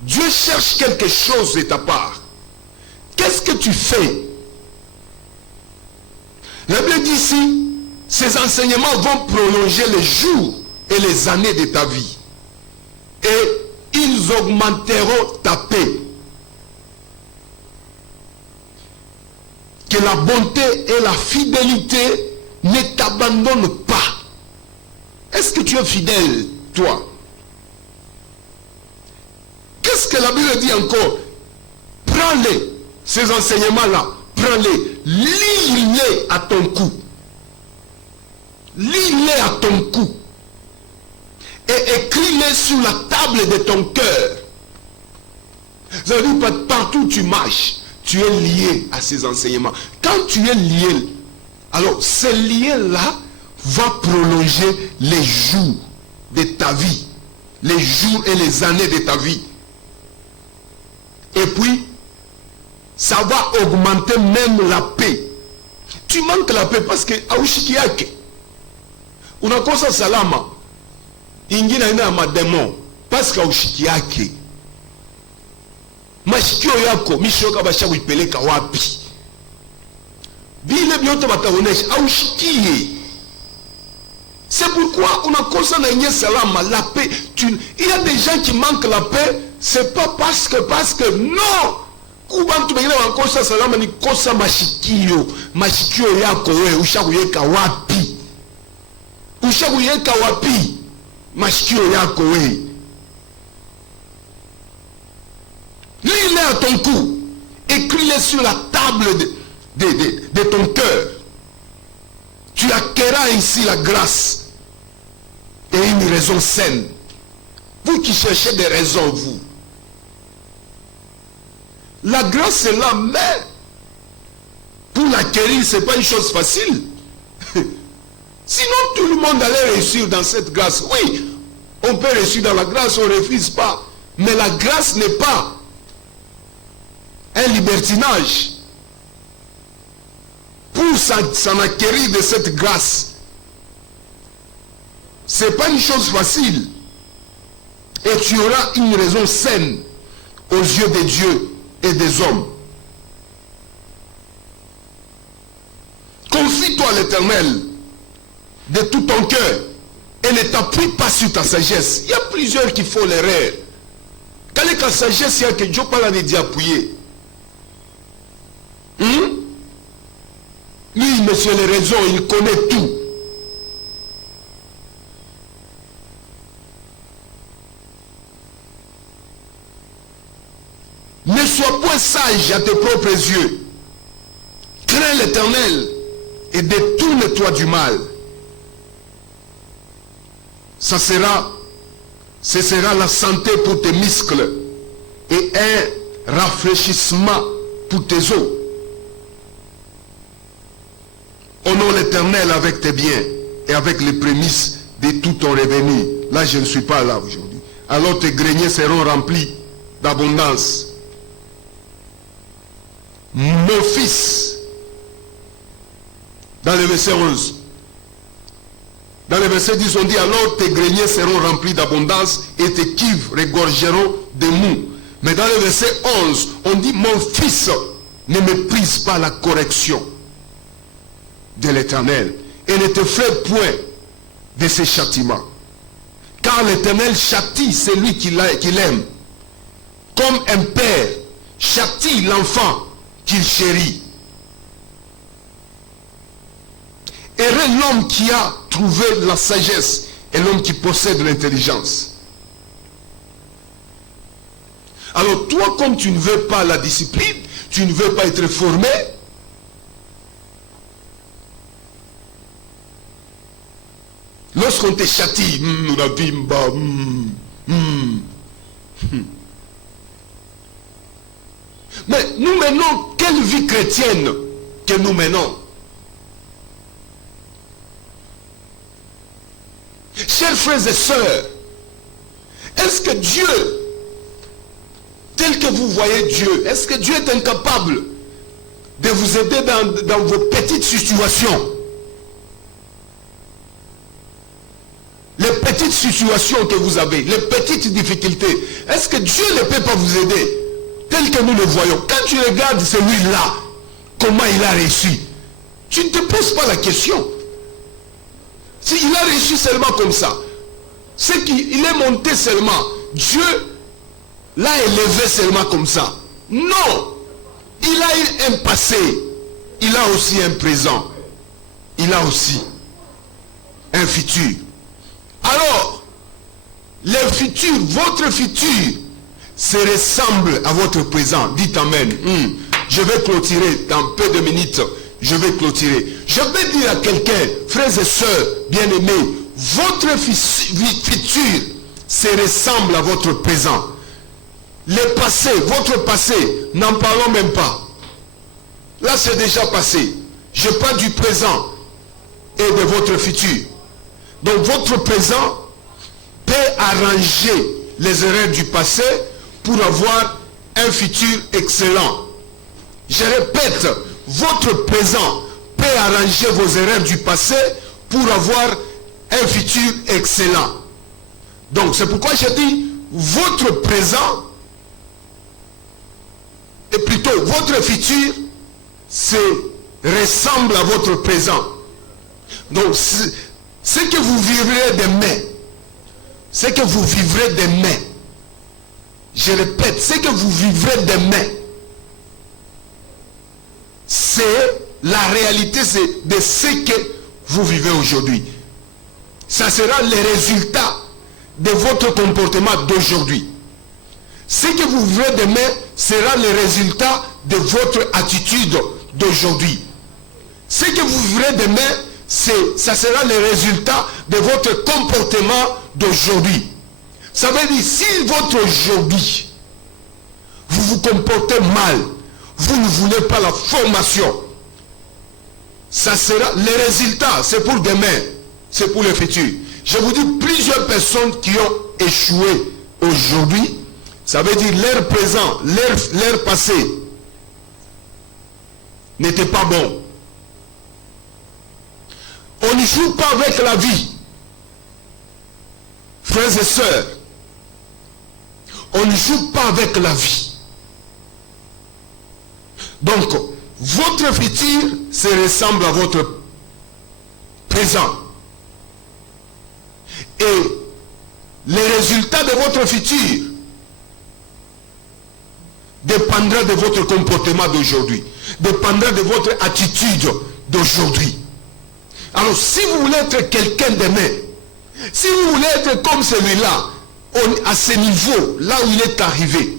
Dieu cherche quelque chose de ta part. Qu'est-ce que tu fais? La Bible dit ici, ces enseignements vont prolonger les jours et les années de ta vie. Et ils augmenteront ta paix. Que la bonté et la fidélité ne t'abandonnent pas. Est-ce que tu es fidèle, toi? Qu'est-ce que la Bible dit encore? Prends-les, ces enseignements-là, prends-les, lis-les à ton cou. Lis-les à ton cou. Et écris-les sur la table de ton cœur. Ça veut dire que partout où tu marches, tu es lié à ces enseignements. Quand tu es lié, alors ce lien-là va prolonger les jours de ta vie. Les jours et les années de ta vie. Et puis, ça va augmenter même la paix. Tu manques la paix parce que aushikiake. Unakosa salama. Ingina ina mademo. Parce que aushikiake. Mashikio yako mishoka basha kuipeleka wapi? Bile biote bataonesha aushikie. C'est pourquoi on a constat la paix. Il y a des gens qui manquent la paix. C'est pas parce que non. Kubantu bengine wankosa salama ni kosa mashikio. Mashikio yako wewe ushakuyeka wapi? Ushakuyeka wapi? Mashikio yako wewe. Lis-les à ton cou. Écris-les sur la table de ton cœur. Tu acquerras ainsi la grâce et une raison saine. Vous qui cherchez des raisons, vous. La grâce est là, mais pour l'acquérir, ce n'est pas une chose facile. Sinon, tout le monde allait réussir dans cette grâce. Oui, on peut réussir dans la grâce, on ne refuse pas. Mais la grâce n'est pas un libertinage. Pour s'en acquérir de cette grâce, ce n'est pas une chose facile. Et tu auras une raison saine aux yeux de Dieu et des hommes. Confie-toi à l'Éternel de tout ton cœur et ne t'appuie pas sur ta sagesse. Il y a plusieurs qui font l'erreur. Quelle est ta sagesse? Il y a que Dieu parle de d'y appuyer. Lui, monsieur les raisons, il connaît tout. Ne sois point sage à tes propres yeux. Crains l'Éternel et détourne-toi du mal. Ce sera la santé pour tes muscles et un rafraîchissement pour tes os. Honore l'Éternel avec tes biens et avec les prémices de tout ton revenu. Là, je ne suis pas là aujourd'hui. Alors tes greniers seront remplis d'abondance. Mon fils, dans le verset 11, dans le verset 10, on dit, alors tes greniers seront remplis d'abondance et tes cuves regorgeront de mou. Mais dans le verset 11, on dit, mon fils, ne méprise pas la correction de l'Éternel et ne te fais point de ses châtiments. Car l'Éternel châtie celui qui l'aime, comme un père châtie l'enfant qu'il chérit. Heureux l'homme qui a trouvé la sagesse et l'homme qui possède l'intelligence. Alors toi, comme tu ne veux pas la discipline, tu ne veux pas être formé, lorsqu'on te châtie, mais nous menons quelle vie chrétienne que nous menons? Chers frères et sœurs, est-ce que Dieu, tel que vous voyez Dieu, est-ce que Dieu est incapable de vous aider dans vos petites situations? Les petites situations que vous avez, les petites difficultés, est-ce que Dieu ne peut pas vous aider tel que nous le voyons? Quand tu regardes celui-là, comment il a réussi, tu ne te poses pas la question. S'il a réussi seulement comme ça, c'est qu'il est monté seulement, Dieu l'a élevé seulement comme ça. Non, il a eu un passé, il a aussi un présent, il a aussi un futur. Alors, le futur, votre futur, se ressemble à votre présent. Dites Amen. Je vais clôturer dans peu de minutes. Je vais clôturer. Je vais dire à quelqu'un, frères et sœurs, bien-aimés, votre futur se ressemble à votre présent. Le passé, votre passé, n'en parlons même pas. Là, c'est déjà passé. Je parle du présent et de votre futur. Donc, votre présent peut arranger les erreurs du passé pour avoir un futur excellent. Je répète, votre présent peut arranger vos erreurs du passé pour avoir un futur excellent. Donc, c'est pourquoi je dis, votre présent, et plutôt votre futur, ressemble à votre présent. Donc, ce que vous vivrez demain, ce que vous vivrez demain, je répète, ce que vous vivrez demain, c'est la réalité de ce que vous vivez aujourd'hui. Ça sera le résultat de votre comportement d'aujourd'hui. Ce que vous vivrez demain sera le résultat de votre attitude d'aujourd'hui. Ce que vous vivrez demain, ça sera le résultat de votre comportement d'aujourd'hui. Ça veut dire, si votre aujourd'hui, vous vous comportez mal, vous ne voulez pas la formation, ça sera le résultat, c'est pour demain, c'est pour le futur. Je vous dis, plusieurs personnes qui ont échoué aujourd'hui, ça veut dire leur présent, leur passé n'était pas bon. On ne joue pas avec la vie. Frères et sœurs, on ne joue pas avec la vie. Donc, votre futur se ressemble à votre présent. Et les résultats de votre futur dépendra de votre comportement d'aujourd'hui, dépendra de votre attitude d'aujourd'hui. Alors, si vous voulez être quelqu'un demain, si vous voulez être comme celui-là, à ce niveau, là où il est arrivé,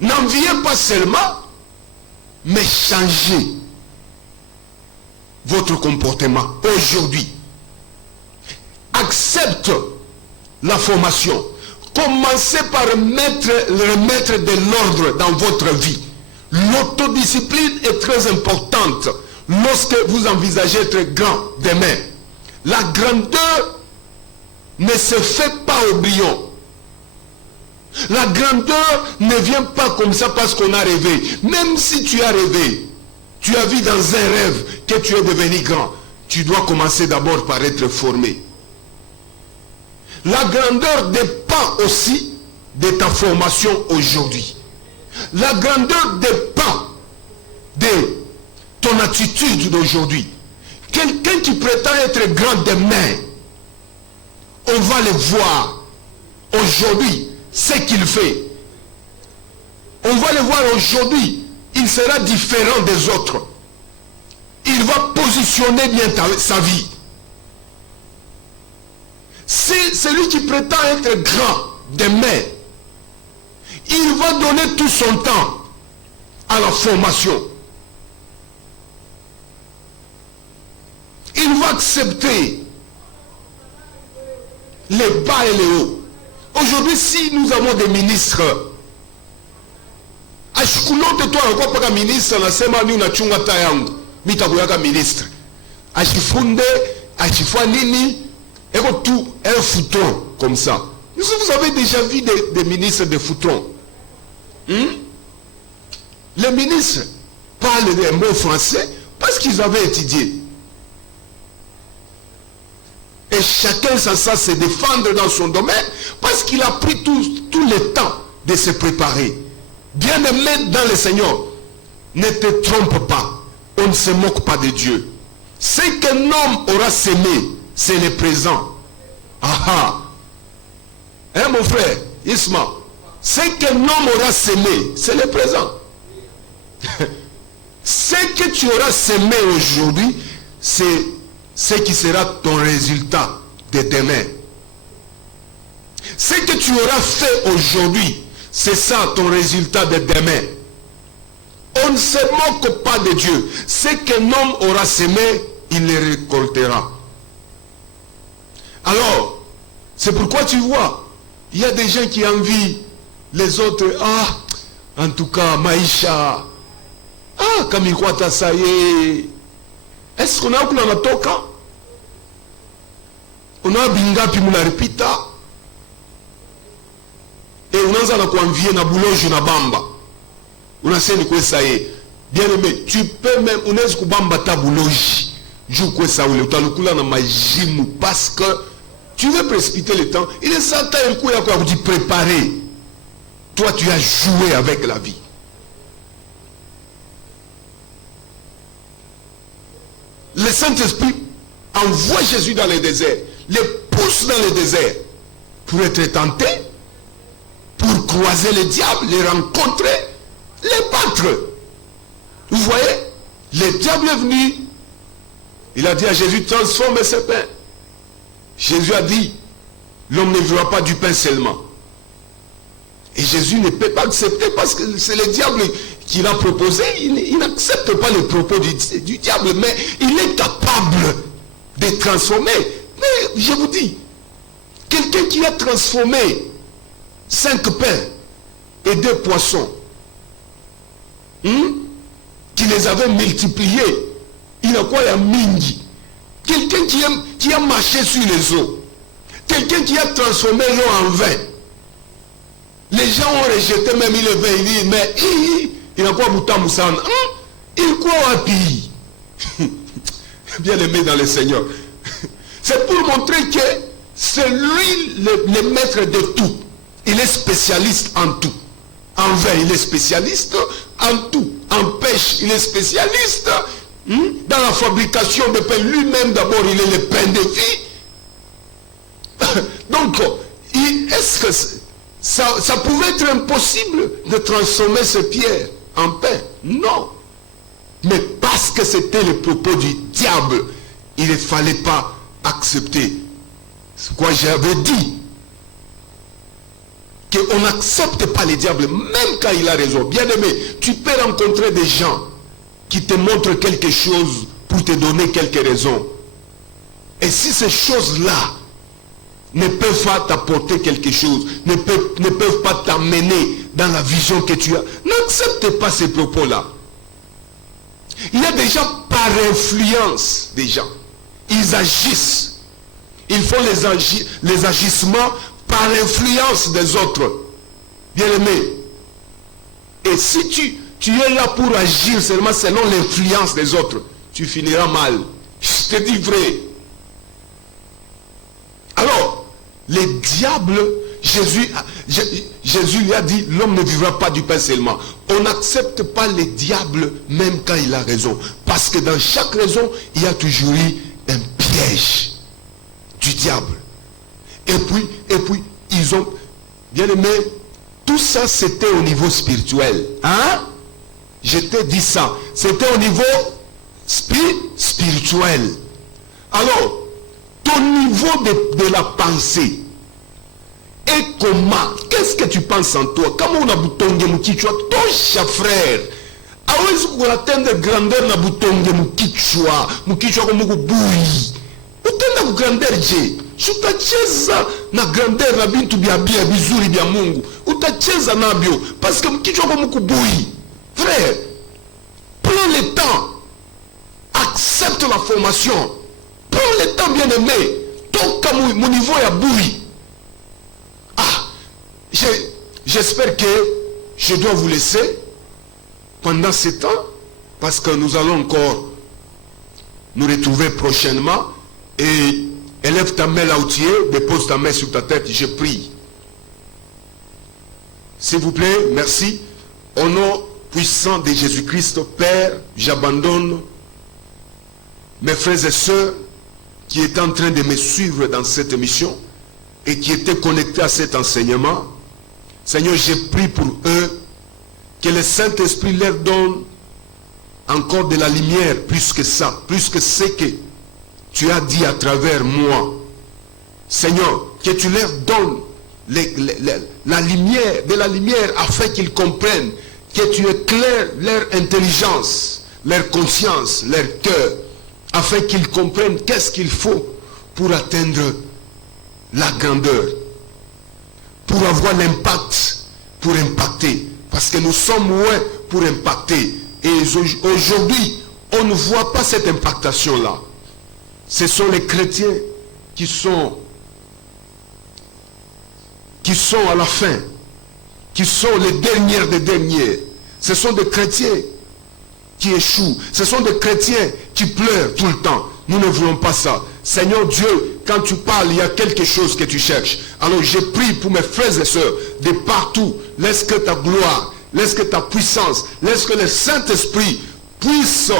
n'enviez pas seulement, mais changez votre comportement aujourd'hui. Accepte la formation. Commencez par remettre de l'ordre dans votre vie. L'autodiscipline est très importante lorsque vous envisagez être grand demain. La grandeur ne se fait pas au brillant. La grandeur ne vient pas comme ça parce qu'on a rêvé. Même si tu as rêvé, tu as vu dans un rêve que tu es devenu grand, tu dois commencer d'abord par être formé. La grandeur dépend aussi de ta formation aujourd'hui. La grandeur dépend de ton attitude d'aujourd'hui. Quelqu'un qui prétend être grand demain, on va le voir aujourd'hui, ce qu'il fait. On va le voir aujourd'hui. Il sera différent des autres. Il va positionner bien sa vie. C'est celui qui prétend être grand demain. Il va donner tout son temps à la formation. Il va accepter les bas et les hauts. Aujourd'hui, si nous avons des ministres, ashikulote toi encore pas ministre na sema ni unachunga tayangu mitakuyaka ministre ashifunde ashifua nini eko tout un fouton comme ça. Vous avez déjà vu des ministres de foutons. Les ministres parlent des mots français parce qu'ils avaient étudié. Et chacun s'en se défendre dans son domaine parce qu'il a pris tout le temps de se préparer. Bien-aimé dans le Seigneur, ne te trompe pas. On ne se moque pas de Dieu. Ce qu'un homme aura semé, c'est le présent. Ah. Hein, mon frère, Isma, ce qu'un homme aura semé, c'est le présent. Ce que tu auras semé aujourd'hui, c'est ce qui sera ton résultat de demain. Ce que tu auras fait aujourd'hui, c'est ça ton résultat de demain. On ne se moque pas de Dieu. Ce qu'un homme aura semé, il le récoltera. Alors, c'est pourquoi tu vois, il y a des gens qui envient les autres. Ah, en tout cas, Maïcha. Ah, Kamikwata Saye. Est-ce qu'on a oukula natoka? On a bingapi munaripita? Et on a kuanvie na boulogne na bamba. On a seni kwe saye. Bien aimé, tu peux même, on a kubamba ta boulogne. Jou kwe saoule, utalukula na majimu parce que tu veux précipiter le temps. Il est certain qu'il y a quoi vous dire préparer. Toi, tu as joué avec la vie. Le Saint-Esprit envoie Jésus dans le désert, les pousse dans le désert pour être tenté, pour croiser le diable, les rencontrer, les battre. Vous voyez, le diable est venu. Il a dit à Jésus, transforme ce pain. Jésus a dit, l'homme ne vivra pas du pain seulement. Et Jésus ne peut pas accepter parce que c'est le diable qui l'a proposé. Il n'accepte pas les propos du diable, mais il est capable de transformer. Mais je vous dis, quelqu'un qui a transformé 5 pains et 2 poissons, qui les avait multipliés, il a quoi, il y a mingi. Quelqu'un qui a marché sur les eaux, quelqu'un qui a transformé l'eau en vin. Les gens ont rejeté même le vin, il dit, mais il a quoi Bouta Moussana? Il croit à pays. Bien aimé dans le Seigneur. C'est pour montrer que c'est lui le maître de tout. Il est spécialiste en tout. En vin, il est spécialiste en tout. En pêche, il est spécialiste. Dans la fabrication de pain, lui-même d'abord, il est le pain de vie. Donc, est-ce que ça pouvait être impossible de transformer ces pierres en pain? Non. Mais parce que c'était le propos du diable, il ne fallait pas accepter ce que j'avais dit. Qu'on n'accepte pas le diable, même quand il a raison. Bien aimé, tu peux rencontrer des gens qui te montrent quelque chose pour te donner quelques raisons. Et si ces choses-là ne peuvent pas t'apporter quelque chose, ne peuvent pas t'amener dans la vision que tu as, n'accepte pas ces propos-là. Il y a des gens par influence des gens. Ils agissent. Ils font les agissements par influence des autres. Bien aimé. Et si tu es là pour agir seulement selon l'influence des autres, tu finiras mal. Je te dis vrai. Alors, les diables, Jésus lui a dit, l'homme ne vivra pas du pain seulement. On n'accepte pas les diables même quand il a raison. Parce que dans chaque raison, il y a toujours eu un piège du diable. Et puis, ils ont, bien aimé, tout ça c'était au niveau spirituel. Hein? Je t'ai dit ça. C'était au niveau spirituel. Alors, ton niveau de la pensée est comment? Qu'est-ce que tu penses en toi? Comment on a boutonné mon kichwa? Ton frère. Awezi kuatenda grandeur na boutonge mukichwa comme kubuyi. Utenda grandeur je. Utacheza na grandeur na bintu bia bizuri bia Mungu. Utacheza nabio parce que mkichwa comme kubuyi. Frère, prends le temps. Accepte la formation. Prends le temps, bien aimé. Toka mon niveau ya boui. Ah, j'espère que je dois vous laisser pendant ce temps, parce que nous allons encore nous retrouver prochainement. Et élève ta main là où tu es, dépose ta main sur ta tête, je prie. S'il vous plaît, merci. Au nom puissant de Jésus-Christ, Père, j'abandonne mes frères et sœurs qui étaient en train de me suivre dans cette mission et qui étaient connectés à cet enseignement. Seigneur, je prie pour eux, que le Saint-Esprit leur donne encore de la lumière, plus que ça, plus que ce que tu as dit à travers moi. Seigneur, que tu leur donnes la lumière, de la lumière afin qu'ils comprennent, que tu éclaires leur intelligence, leur conscience, leur cœur, afin qu'ils comprennent qu'est-ce qu'il faut pour atteindre la grandeur, pour avoir l'impact, pour impacter. Parce que nous sommes loin pour impacter. Et aujourd'hui, on ne voit pas cette impactation-là. Ce sont les chrétiens qui sont à la fin, qui sont les dernières des derniers. Ce sont des chrétiens qui échouent. Ce sont des chrétiens qui pleurent tout le temps. Nous ne voulons pas ça. Seigneur Dieu, quand tu parles, il y a quelque chose que tu cherches. Alors je prie pour mes frères et sœurs de partout. Laisse que ta gloire, laisse que ta puissance, laisse que le Saint-Esprit puisse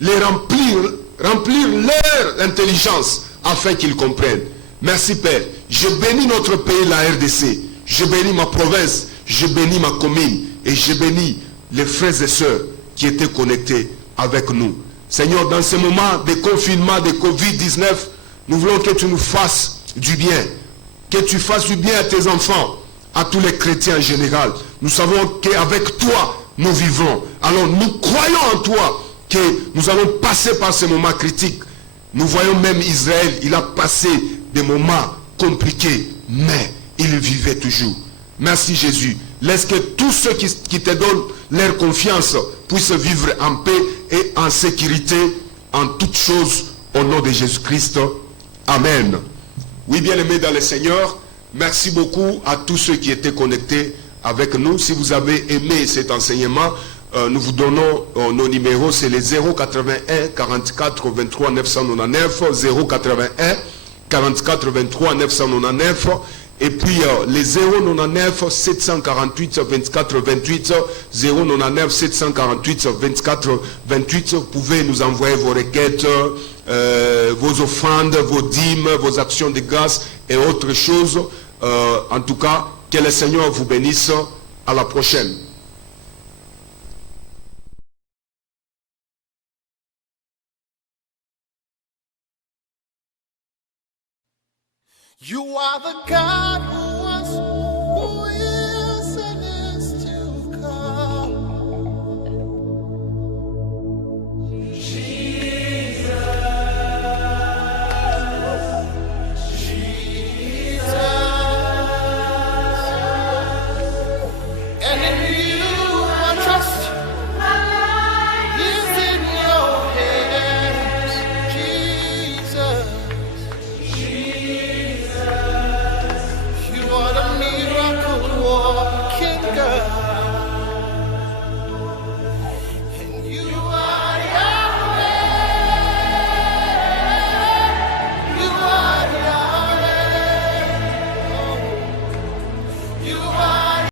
les remplir leur intelligence afin qu'ils comprennent. Merci Père. Je bénis notre pays, la RDC. Je bénis ma province. Je bénis ma commune. Et je bénis les frères et sœurs qui étaient connectés avec nous. Seigneur, dans ce moment de confinement de Covid-19, nous voulons que tu nous fasses du bien. Que tu fasses du bien à tes enfants, à tous les chrétiens en général. Nous savons qu'avec toi, nous vivons. Alors nous croyons en toi que nous allons passer par ces moments critiques. Nous voyons même Israël, il a passé des moments compliqués, mais il vivait toujours. Merci Jésus. Laisse que tous ceux qui te donnent leur confiance puissent vivre en paix et en sécurité en toutes choses au nom de Jésus-Christ. Amen. Oui, bien-aimés dans le Seigneur, merci beaucoup à tous ceux qui étaient connectés avec nous. Si vous avez aimé cet enseignement, nous vous donnons nos numéros, c'est les 081 44 23 999, 081 44 23 999, et puis les 099 748 24 28, 099 748 24 28, vous pouvez nous envoyer vos requêtes, vos offrandes, vos dîmes, vos actions de grâce et autres choses. En tout cas, que le Seigneur vous bénisse. À la prochaine. You are the God who